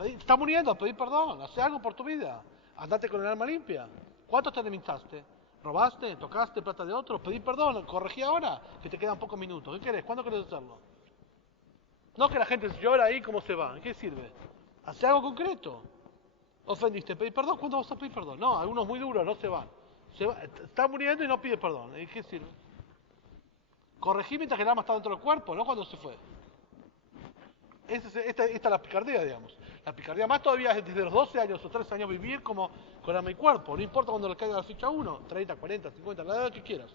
Está muriendo, pedí perdón, hace algo por tu vida. Andate con el alma limpia. ¿Cuántos te enemistaste? ¿Robaste? ¿Tocaste plata de otros? Pedí perdón, corregí ahora, que te quedan pocos minutos. ¿Qué querés? ¿Cuándo querés hacerlo? No que la gente llora ahí como se va. ¿Qué sirve? Hace algo concreto. Ofendiste, pedí perdón. ¿Cuándo vas a pedir perdón? No, algunos muy duros no se van. Está muriendo y no pide perdón. ¿Y qué sirve? Corregí mientras que el alma está dentro del cuerpo, no cuando se fue. Esta es la picardía, digamos. La picardía más todavía es desde los 12 años o 13 años vivir como con alma y cuerpo. No importa cuando le caiga la ficha a uno, 30, 40, 50, la edad que quieras.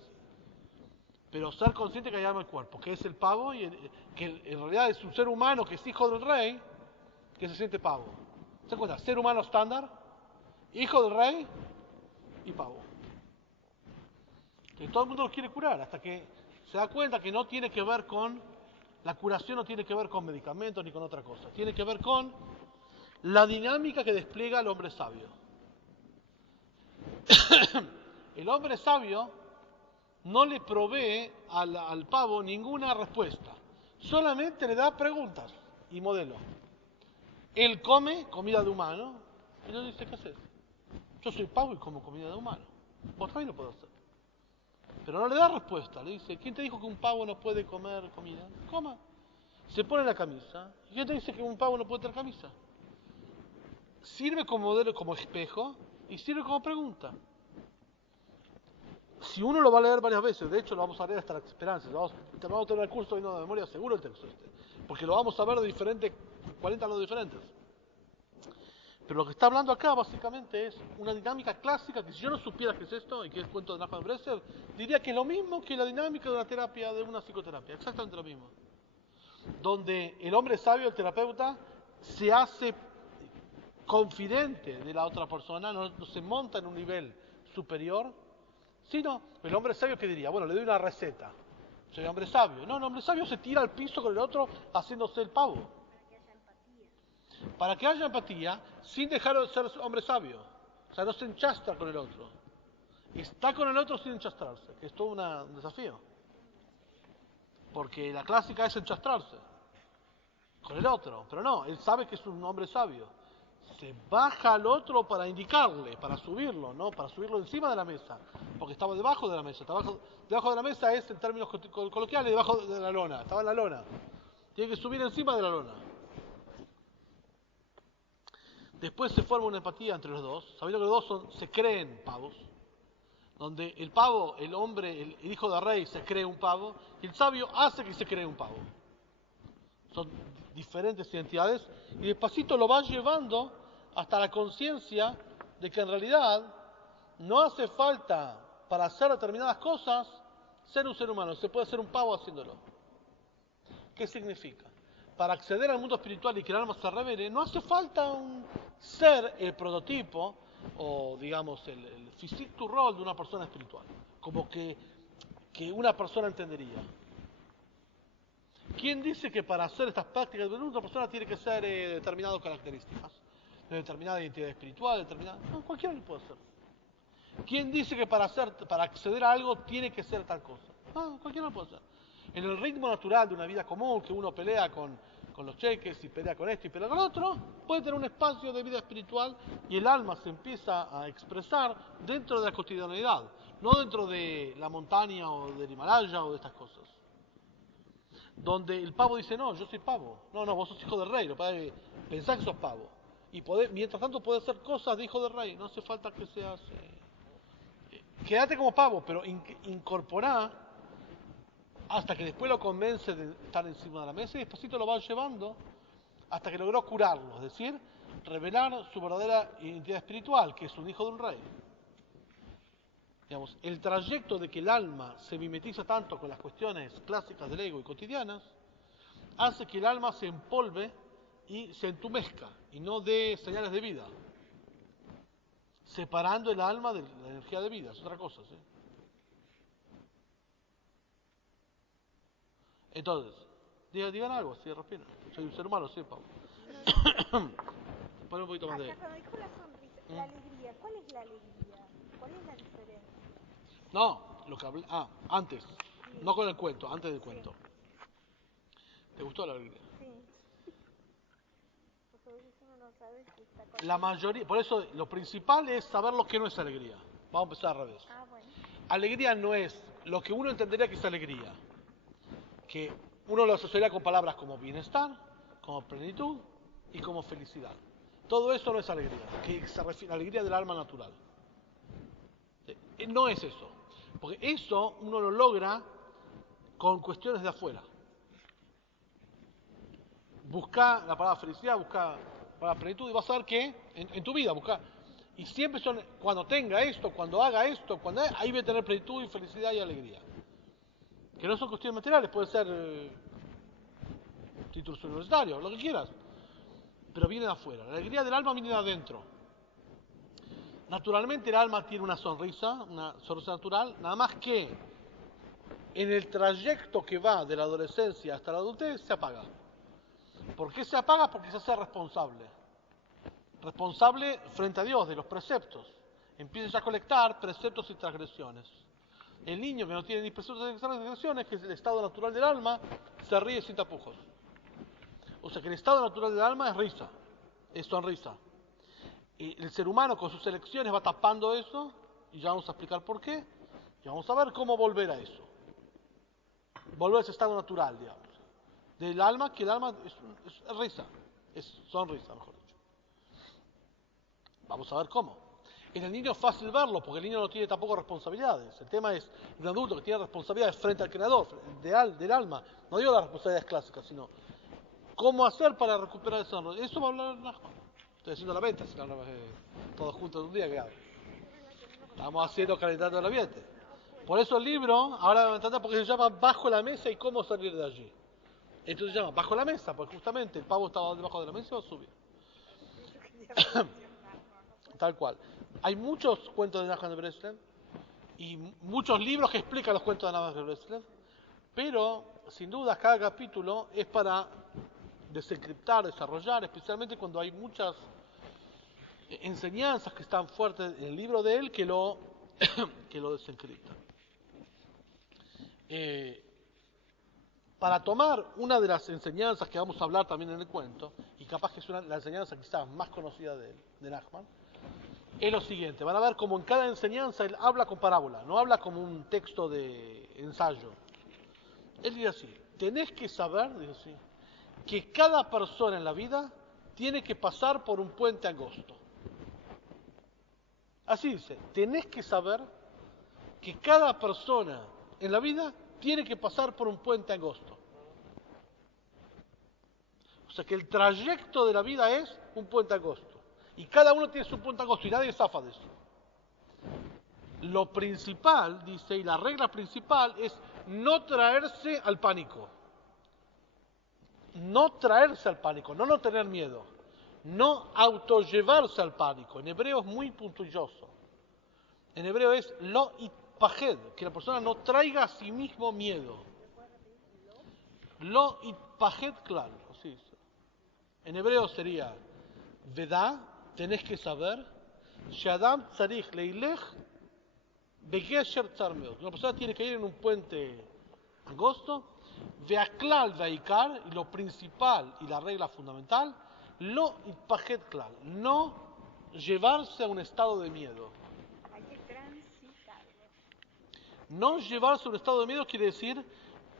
Pero ser consciente que hay alma y cuerpo, que es el pavo, y que en realidad es un ser humano que es hijo del rey, que se siente pavo. ¿Se dan cuenta? Ser humano estándar, hijo del rey y pavo. Que todo el mundo lo quiere curar, hasta que se da cuenta que no tiene que ver con, la curación no tiene que ver con medicamentos ni con otra cosa, tiene que ver con la dinámica que despliega el hombre sabio. El hombre sabio no le provee al pavo ninguna respuesta, solamente le da preguntas y modelos. Él come comida de humano y le dice, ¿qué haces? Yo soy pavo y como comida de humano, vos también lo podés hacer. Pero no le da respuesta, le dice, ¿quién te dijo que un pavo no puede comer comida? Coma. Se pone la camisa. ¿Y quién te dice que un pavo no puede tener camisa? Sirve como modelo, como espejo, y sirve como pregunta. Si uno lo va a leer varias veces, de hecho lo vamos a leer hasta la esperanza, vamos a tener el curso de memoria seguro el texto este, porque lo vamos a ver de diferentes, 40 lados diferentes. Pero lo que está hablando acá básicamente es una dinámica clásica que si yo no supiera qué es esto y que es el cuento de Nachman Breslev, diría que es lo mismo que la dinámica de una terapia, de una psicoterapia, exactamente lo mismo. Donde el hombre sabio, el terapeuta, se hace confidente de la otra persona, no se monta en un nivel superior, sino el hombre sabio que diría, bueno, le doy una receta. Soy hombre sabio. No, un hombre sabio se tira al piso con el otro haciéndose el pavo. Para que haya empatía, sin dejar de ser hombre sabio. O sea, no se enchastra con el otro. Está con el otro sin enchastrarse, que es todo un desafío. Porque la clásica es enchastrarse con el otro, pero no, él sabe que es un hombre sabio. Se baja al otro para indicarle, para subirlo, ¿no? Para subirlo encima de la mesa, porque estaba debajo de la mesa. Debajo de la mesa es, en términos coloquiales, debajo de la lona. Estaba en la lona. Tiene que subir encima de la lona. Después se forma una empatía entre los dos, sabiendo que los dos se creen pavos, donde el pavo, el hombre, el hijo del rey se cree un pavo, y el sabio hace que se cree un pavo. Son diferentes identidades, y despacito lo va llevando hasta la conciencia de que en realidad no hace falta para hacer determinadas cosas ser un ser humano, se puede ser un pavo haciéndolo. ¿Qué significa? Para acceder al mundo espiritual y que el alma se revele, no hace falta ser el prototipo o, digamos, el physique to role de una persona espiritual, como que una persona entendería. ¿Quién dice que para hacer estas prácticas una persona tiene que ser determinadas características? Determinada identidad espiritual, determinada... No, cualquiera lo puede hacer. ¿Quién dice que para acceder a algo tiene que ser tal cosa? No, cualquiera lo puede hacer. En el ritmo natural de una vida común, que uno pelea con los cheques y pelea con esto y pelea con otro, puede tener un espacio de vida espiritual y el alma se empieza a expresar dentro de la cotidianidad, no dentro de la montaña o del Himalaya o de estas cosas. Donde el pavo dice, no, yo soy pavo. No, vos sos hijo del rey, pensás que sos pavo. Y mientras tanto podés hacer cosas de hijo del rey, no hace falta que seas... quédate como pavo, pero incorporá hasta que después lo convence de estar encima de la mesa y despacito lo va llevando hasta que logró curarlo, es decir, revelar su verdadera identidad espiritual, que es un hijo de un rey. Digamos, el trayecto de que el alma se mimetiza tanto con las cuestiones clásicas del ego y cotidianas, hace que el alma se empolve y se entumezca y no dé señales de vida, separando el alma de la energía de vida, es otra cosa, ¿sí? Entonces, digan algo, si respiran. Soy un ser humano, sí, Pablo. Pon un poquito más de... Acá cuando dijo la sonrisa, la alegría, ¿cuál es la alegría? ¿Cuál es la diferencia? No, lo que hablé... antes. Sí. No con el cuento, antes del cuento. ¿Te gustó la alegría? Sí. Porque a veces uno no sabe si está con... La mayoría... Por eso, lo principal es saber lo que no es alegría. Vamos a empezar al revés. Bueno. Alegría no es lo que uno entendería que es alegría. Que uno lo asociaría con palabras como bienestar, como plenitud y como felicidad. Todo eso no es alegría, que se refiere a la alegría del alma natural. No es eso, porque eso uno lo logra con cuestiones de afuera. Busca la palabra felicidad, busca la palabra plenitud y vas a ver que en tu vida busca. Y siempre son, cuando tenga esto, cuando haga esto, ahí voy a tener plenitud y felicidad y alegría. Que no son cuestiones materiales, puede ser títulos universitarios, lo que quieras. Pero viene de afuera. La alegría del alma viene de adentro. Naturalmente el alma tiene una sonrisa natural, nada más que en el trayecto que va de la adolescencia hasta la adultez se apaga. ¿Por qué se apaga? Porque se hace responsable. Responsable frente a Dios de los preceptos. Empieza a colectar preceptos y transgresiones. El niño que no tiene ni preceptos ni transgresiones, que es el estado natural del alma, se ríe sin tapujos. O sea que el estado natural del alma es risa, es sonrisa. Y el ser humano con sus elecciones va tapando eso, y ya vamos a explicar por qué, y vamos a ver cómo volver a eso. Volver a ese estado natural, digamos. Del alma, que el alma es risa, es sonrisa, mejor dicho. Vamos a ver cómo. En el niño es fácil verlo, porque el niño no tiene tampoco responsabilidades. El tema es un adulto que tiene responsabilidades frente al creador, del alma. No digo las responsabilidades clásicas, sino cómo hacer para recuperar esa honor. Eso va a hablar Nachman. Estoy haciendo la venta, si no, todos juntos en un día, ¿qué hago? Estamos haciendo calentando el ambiente. Por eso el libro, ahora me encanta porque se llama Bajo la mesa y cómo salir de allí. Entonces se llama Bajo la mesa, porque justamente el pavo estaba debajo de la mesa y va a subir. Tal cual. Hay muchos cuentos de Nachman de Breslev y muchos libros que explican los cuentos de Nachman de Breslev, Pero, sin duda, cada capítulo es para desencriptar, desarrollar, especialmente cuando hay muchas enseñanzas que están fuertes en el libro de él que lo, que lo desencriptan. Para tomar una de las enseñanzas que vamos a hablar también en el cuento, y capaz que es la enseñanza quizás más conocida de él, de Nachman, es lo siguiente. Van a ver como en cada enseñanza él habla con parábola, no habla como un texto de ensayo. Él dice así: tenés que saber, dice así, que cada persona en la vida tiene que pasar por un puente angosto. Así dice: tenés que saber que cada persona en la vida tiene que pasar por un puente angosto. O sea que el trayecto de la vida es un puente angosto. Y cada uno tiene su puente angosto y nadie zafa de eso. Lo principal, dice, y la regla principal es no traerse al pánico. No traerse al pánico, no tener miedo. No autollevarse al pánico. En hebreo es muy puntilloso. En hebreo es lo itpajed, que la persona no traiga a sí mismo miedo. Lo itpajed klal, así dice. En hebreo sería vedá, tenés que saber, shadam tzarich leilech begesher tzar meod. Una persona tiene que ir en un puente angosto, veaklal veikar, y lo principal y la regla fundamental, lo itpajed klal, no llevarse a un estado de miedo. Hay que transitarlo. No llevarse a un estado de miedo quiere decir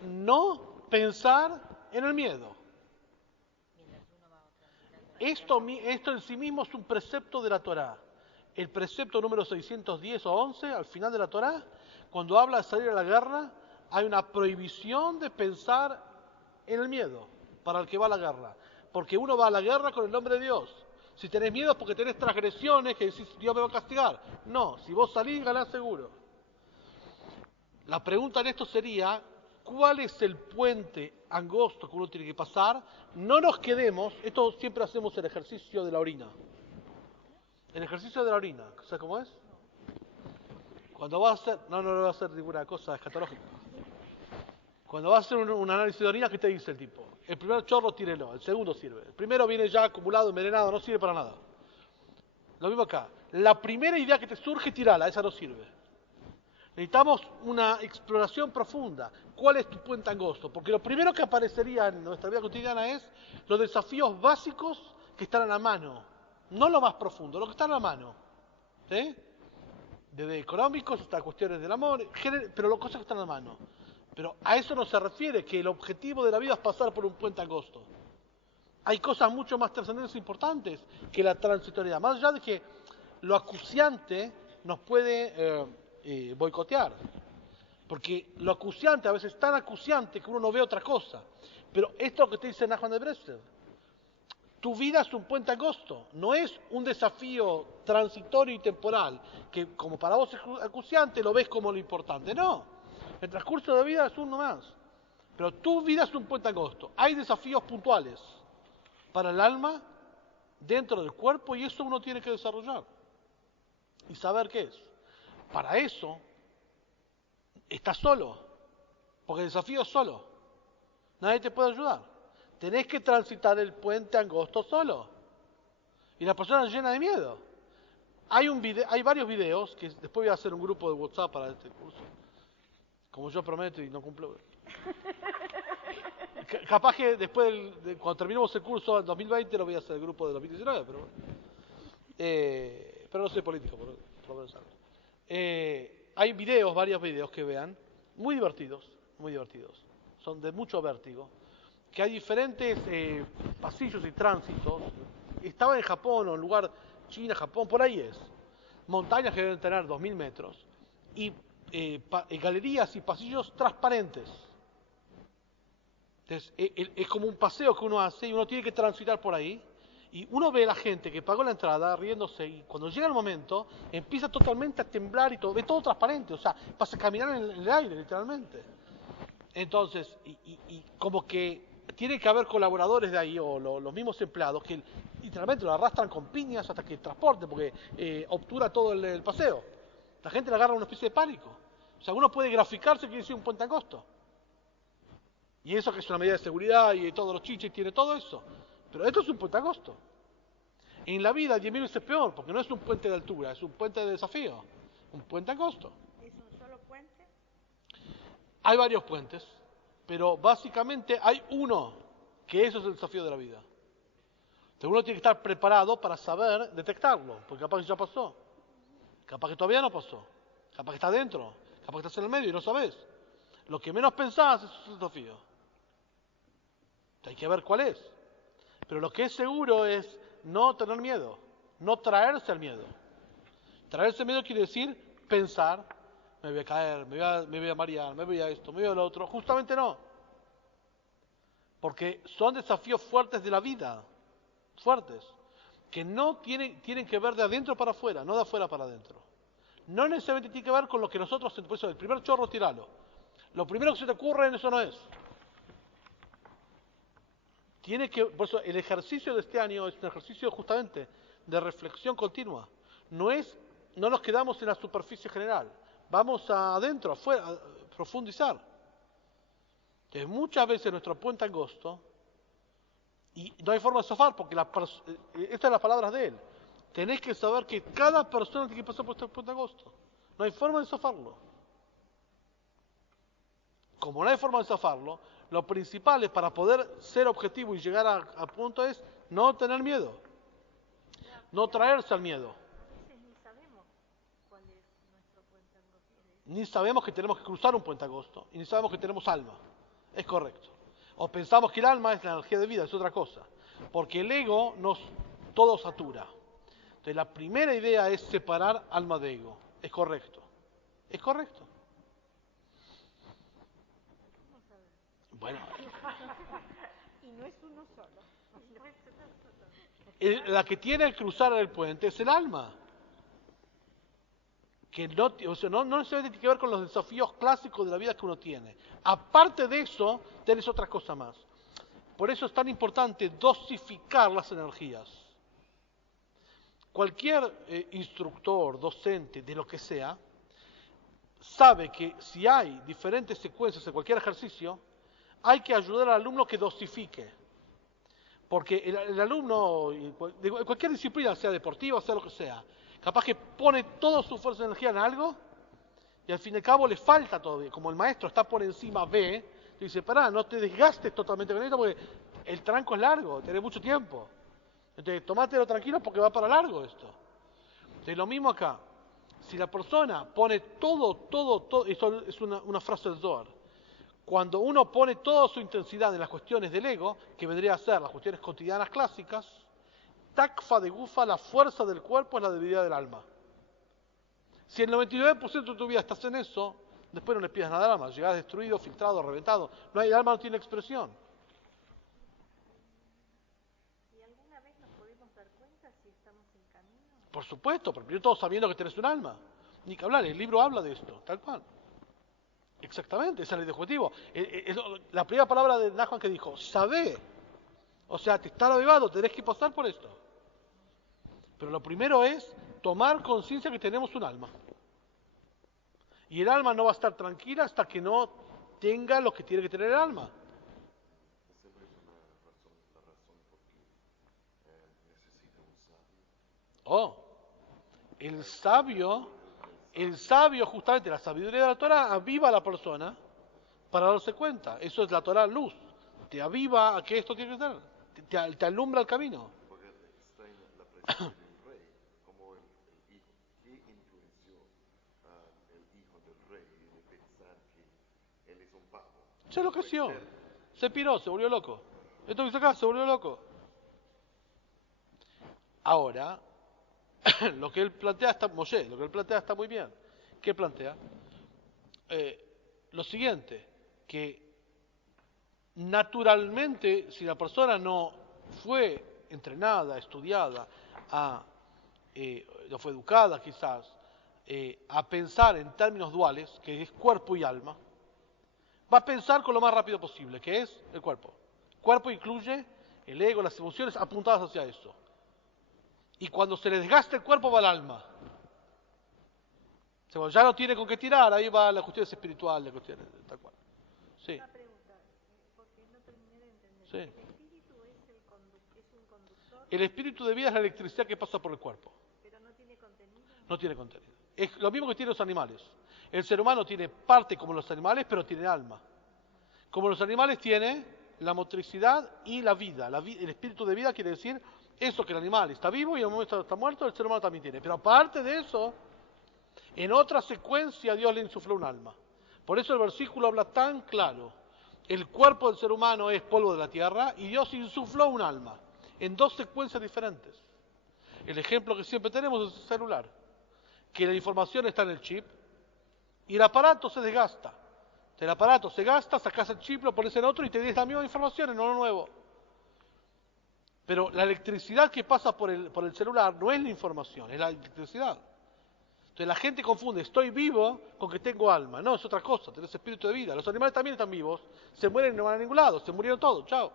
no pensar en el miedo. Esto en sí mismo es un precepto de la Torá. El precepto número 610 o 11, al final de la Torá, cuando habla de salir a la guerra, hay una prohibición de pensar en el miedo para el que va a la guerra. Porque uno va a la guerra con el nombre de Dios. Si tenés miedo es porque tenés transgresiones que decís Dios me va a castigar. No, si vos salís ganás seguro. La pregunta en esto sería: ¿cuál es el puente angosto que uno tiene que pasar? No nos quedemos, esto siempre hacemos el ejercicio de la orina. El ejercicio de la orina, ¿sabes cómo es? Cuando vas a hacer, no voy a hacer ninguna cosa escatológica. Cuando vas a hacer un análisis de orina, ¿qué te dice el tipo? El primer chorro tírelo, el segundo sirve. El primero viene ya acumulado, envenenado, no sirve para nada. Lo mismo acá. La primera idea que te surge, tirala, esa no sirve. Necesitamos una exploración profunda. ¿Cuál es tu puente angosto? Porque lo primero que aparecería en nuestra vida cotidiana es los desafíos básicos que están a la mano. No lo más profundo, lo que está a la mano. ¿Sí? Desde económicos hasta cuestiones del amor, pero las cosas que están a la mano. Pero a eso no se refiere, que el objetivo de la vida es pasar por un puente angosto. Hay cosas mucho más trascendentes e importantes que la transitoriedad. Más allá de que lo acuciante nos puede boicotear. Porque lo acuciante a veces es tan acuciante que uno no ve otra cosa. Pero esto es lo que te dice Nachman de Breslev. Tu vida es un puente angosto, no es un desafío transitorio y temporal, que como para vos es acuciante lo ves como lo importante. No, el transcurso de la vida es uno más. Pero tu vida es un puente angosto. Hay desafíos puntuales para el alma, dentro del cuerpo, y eso uno tiene que desarrollar. Y saber qué es. Para eso, estás solo, porque el desafío es solo. Nadie te puede ayudar. Tenés que transitar el puente angosto solo. Y la persona es llena de miedo. Hay varios videos, que después voy a hacer un grupo de WhatsApp para este curso. Como yo prometo y no cumplo. Capaz que después, cuando terminemos el curso en 2020, lo voy a hacer el grupo de 2019, pero no soy político, por lo menos algo. Hay videos, varios videos que vean, muy divertidos, son de mucho vértigo, que hay diferentes pasillos y tránsitos. Estaba en Japón, o en lugar, China, Japón, por ahí es. Montañas que deben tener 2000 metros, y galerías y pasillos transparentes. Entonces, es como un paseo que uno hace y uno tiene que transitar por ahí. Y uno ve a la gente que pagó la entrada riéndose, y cuando llega el momento empieza totalmente a temblar y todo, ve todo transparente, o sea, pasa a caminar en el aire literalmente. Entonces, y como que tiene que haber colaboradores de ahí o los mismos empleados que literalmente lo arrastran con piñas hasta que transporte, porque obtura todo el paseo. La gente le agarra una especie de pánico. O sea, uno puede graficarse que dice un puente angosto. Y eso que es una medida de seguridad y todos los chiches tiene todo eso. Pero esto es un puente angosto. En la vida 10.000 veces peor, porque no es un puente de altura, es un puente de desafío. Un puente angosto. ¿Es un solo puente? Hay varios puentes, pero básicamente hay uno, que eso es el desafío de la vida. Entonces uno tiene que estar preparado para saber detectarlo, porque capaz que ya pasó, capaz que todavía no pasó, capaz que está adentro, capaz que estás en el medio y no sabes. Lo que menos pensás es un desafío. Hay que ver cuál es. Pero lo que es seguro es no tener miedo, no traerse al miedo. Traerse al miedo quiere decir pensar, me voy a caer, me voy a marear, me voy a esto, me voy a lo otro. Justamente no. Porque son desafíos fuertes de la vida, fuertes, que no tienen que ver de adentro para afuera, no de afuera para adentro. No necesariamente tiene que ver con lo que nosotros, por eso el primer chorro tiralo. Lo primero que se te ocurre en eso no es. Por eso el ejercicio de este año es un ejercicio justamente de reflexión continua. No nos quedamos en la superficie general, vamos adentro, afuera, a profundizar. Entonces, muchas veces nuestro puente angosto, y no hay forma de zafar, porque estas son las palabras de él, tenés que saber que cada persona tiene que pasar por este puente angosto. No hay forma de zafarlo. Como no hay forma de zafarlo, lo principal es para poder ser objetivo y llegar a punto es no tener miedo, no traerse al miedo. A veces ni sabemos cuál es nuestro puente angosto. Ni sabemos que tenemos que cruzar un puente angosto, y ni sabemos que tenemos alma. Es correcto. O pensamos que el alma es la energía de vida, es otra cosa. Porque el ego todo satura. Entonces la primera idea es separar alma de ego. Es correcto. Es correcto. Bueno. Y no es uno solo. La que tiene que cruzar el puente es el alma. Que no necesariamente tiene que ver con los desafíos clásicos de la vida que uno tiene. Aparte de eso, tenés otra cosa más. Por eso es tan importante dosificar las energías. Cualquier instructor, docente, de lo que sea, sabe que si hay diferentes secuencias en cualquier ejercicio, hay que ayudar al alumno que dosifique. Porque el alumno, de cualquier disciplina, sea deportiva, sea lo que sea, capaz que pone toda su fuerza de energía en algo y al fin y al cabo le falta todavía. Como el maestro está por encima B, te dice, pará, no te desgastes totalmente con esto porque el tranco es largo, tenés mucho tiempo. Entonces, tomátelo tranquilo porque va para largo esto. Entonces, lo mismo acá. Si la persona pone todo, esto es una frase del Zohar. Cuando uno pone toda su intensidad en las cuestiones del ego, que vendría a ser las cuestiones cotidianas clásicas, takfa de gufa, la fuerza del cuerpo es la debilidad del alma. Si el 99% de tu vida estás en eso, después no le pidas nada al alma, llegás destruido, filtrado, reventado. El alma no tiene expresión. ¿Y alguna vez nos podemos dar cuenta si estamos en camino? Por supuesto, pero primero todo sabiendo que tenés un alma. Ni que hablar, el libro habla de esto, tal cual. Exactamente, esa es el objetivo. La primera palabra de Nachman que dijo, sabé. O sea, te está avivado, tenés que pasar por esto. Pero lo primero es tomar conciencia que tenemos un alma. Y el alma no va a estar tranquila hasta que no tenga lo que tiene que tener el alma. Oh, el sabio justamente, la sabiduría de la Torah aviva a la persona para darse cuenta. Eso es la Torah luz. Te aviva a que esto tiene que ser. Te alumbra el camino. Porque está en la presencia del rey, como el hijo. ¿Qué influenció al hijo del rey de pensar que él es un pavo? Se enloqueció. Se piró, se volvió loco. Esto que hizo acá, se volvió loco. Ahora, lo que él plantea está muy bien. ¿Qué plantea? Lo siguiente, que naturalmente, si la persona no fue entrenada, estudiada, no fue educada quizás, a pensar en términos duales, que es cuerpo y alma, va a pensar con lo más rápido posible, que es el cuerpo. El cuerpo incluye el ego, las emociones apuntadas hacia eso. Y cuando se le desgasta el cuerpo va al alma. O sea, cuando ya no tiene con qué tirar, ahí va la cuestión espiritual, la cuestión tal cual. Sí. Una pregunta, ¿por Sí. ¿El espíritu es un conductor, El espíritu de vida es la electricidad que pasa por el cuerpo. pero no tiene contenido? No tiene contenido. Es lo mismo que tienen los animales. El ser humano tiene parte como los animales, pero tiene alma. Como los animales tiene la motricidad y la vida. El espíritu de vida quiere decir eso, que el animal está vivo y en el momento está muerto, el ser humano también tiene. Pero aparte de eso, en otra secuencia Dios le insufló un alma. Por eso el versículo habla tan claro. El cuerpo del ser humano es polvo de la tierra y Dios insufló un alma en dos secuencias diferentes. El ejemplo que siempre tenemos es el celular, que la información está en el chip y el aparato se desgasta. El aparato se gasta, sacas el chip, lo pones en otro y te das la misma información en uno nuevo. Pero la electricidad que pasa por el celular no es la información, es la electricidad. Entonces la gente confunde, estoy vivo con que tengo alma. No, es otra cosa, tenés espíritu de vida. Los animales también están vivos, se mueren y no van a ningún lado, se murieron todos, chao.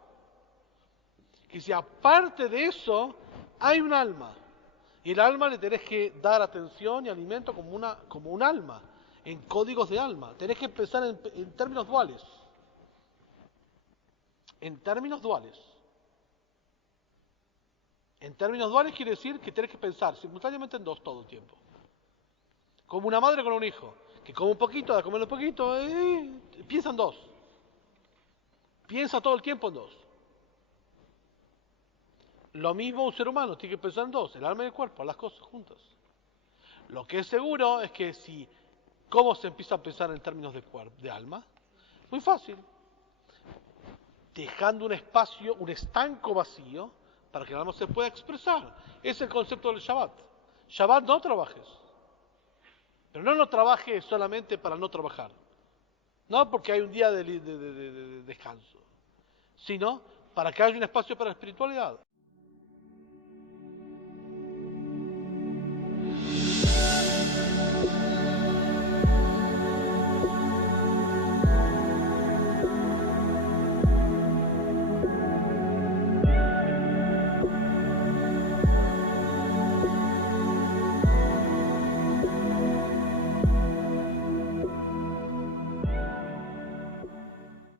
Y si aparte de eso, hay un alma. Y el alma le tenés que dar atención y alimento como un alma, en códigos de alma. Tenés que pensar en términos duales. En términos duales. En términos duales quiere decir que tenés que pensar simultáneamente en dos todo el tiempo. Como una madre con un hijo, que come un poquito, da comer un poquito, piensa en dos. Piensa todo el tiempo en dos. Lo mismo un ser humano, tiene que pensar en dos, el alma y el cuerpo, las cosas juntas. Lo que es seguro es que ¿cómo se empieza a pensar en términos de alma? Muy fácil. Dejando un espacio, un estanco vacío, para que el alma se pueda expresar. Es el concepto del Shabbat. Shabbat no trabajes. Pero no trabajes solamente para no trabajar. No porque hay un día de descanso. Sino para que haya un espacio para la espiritualidad.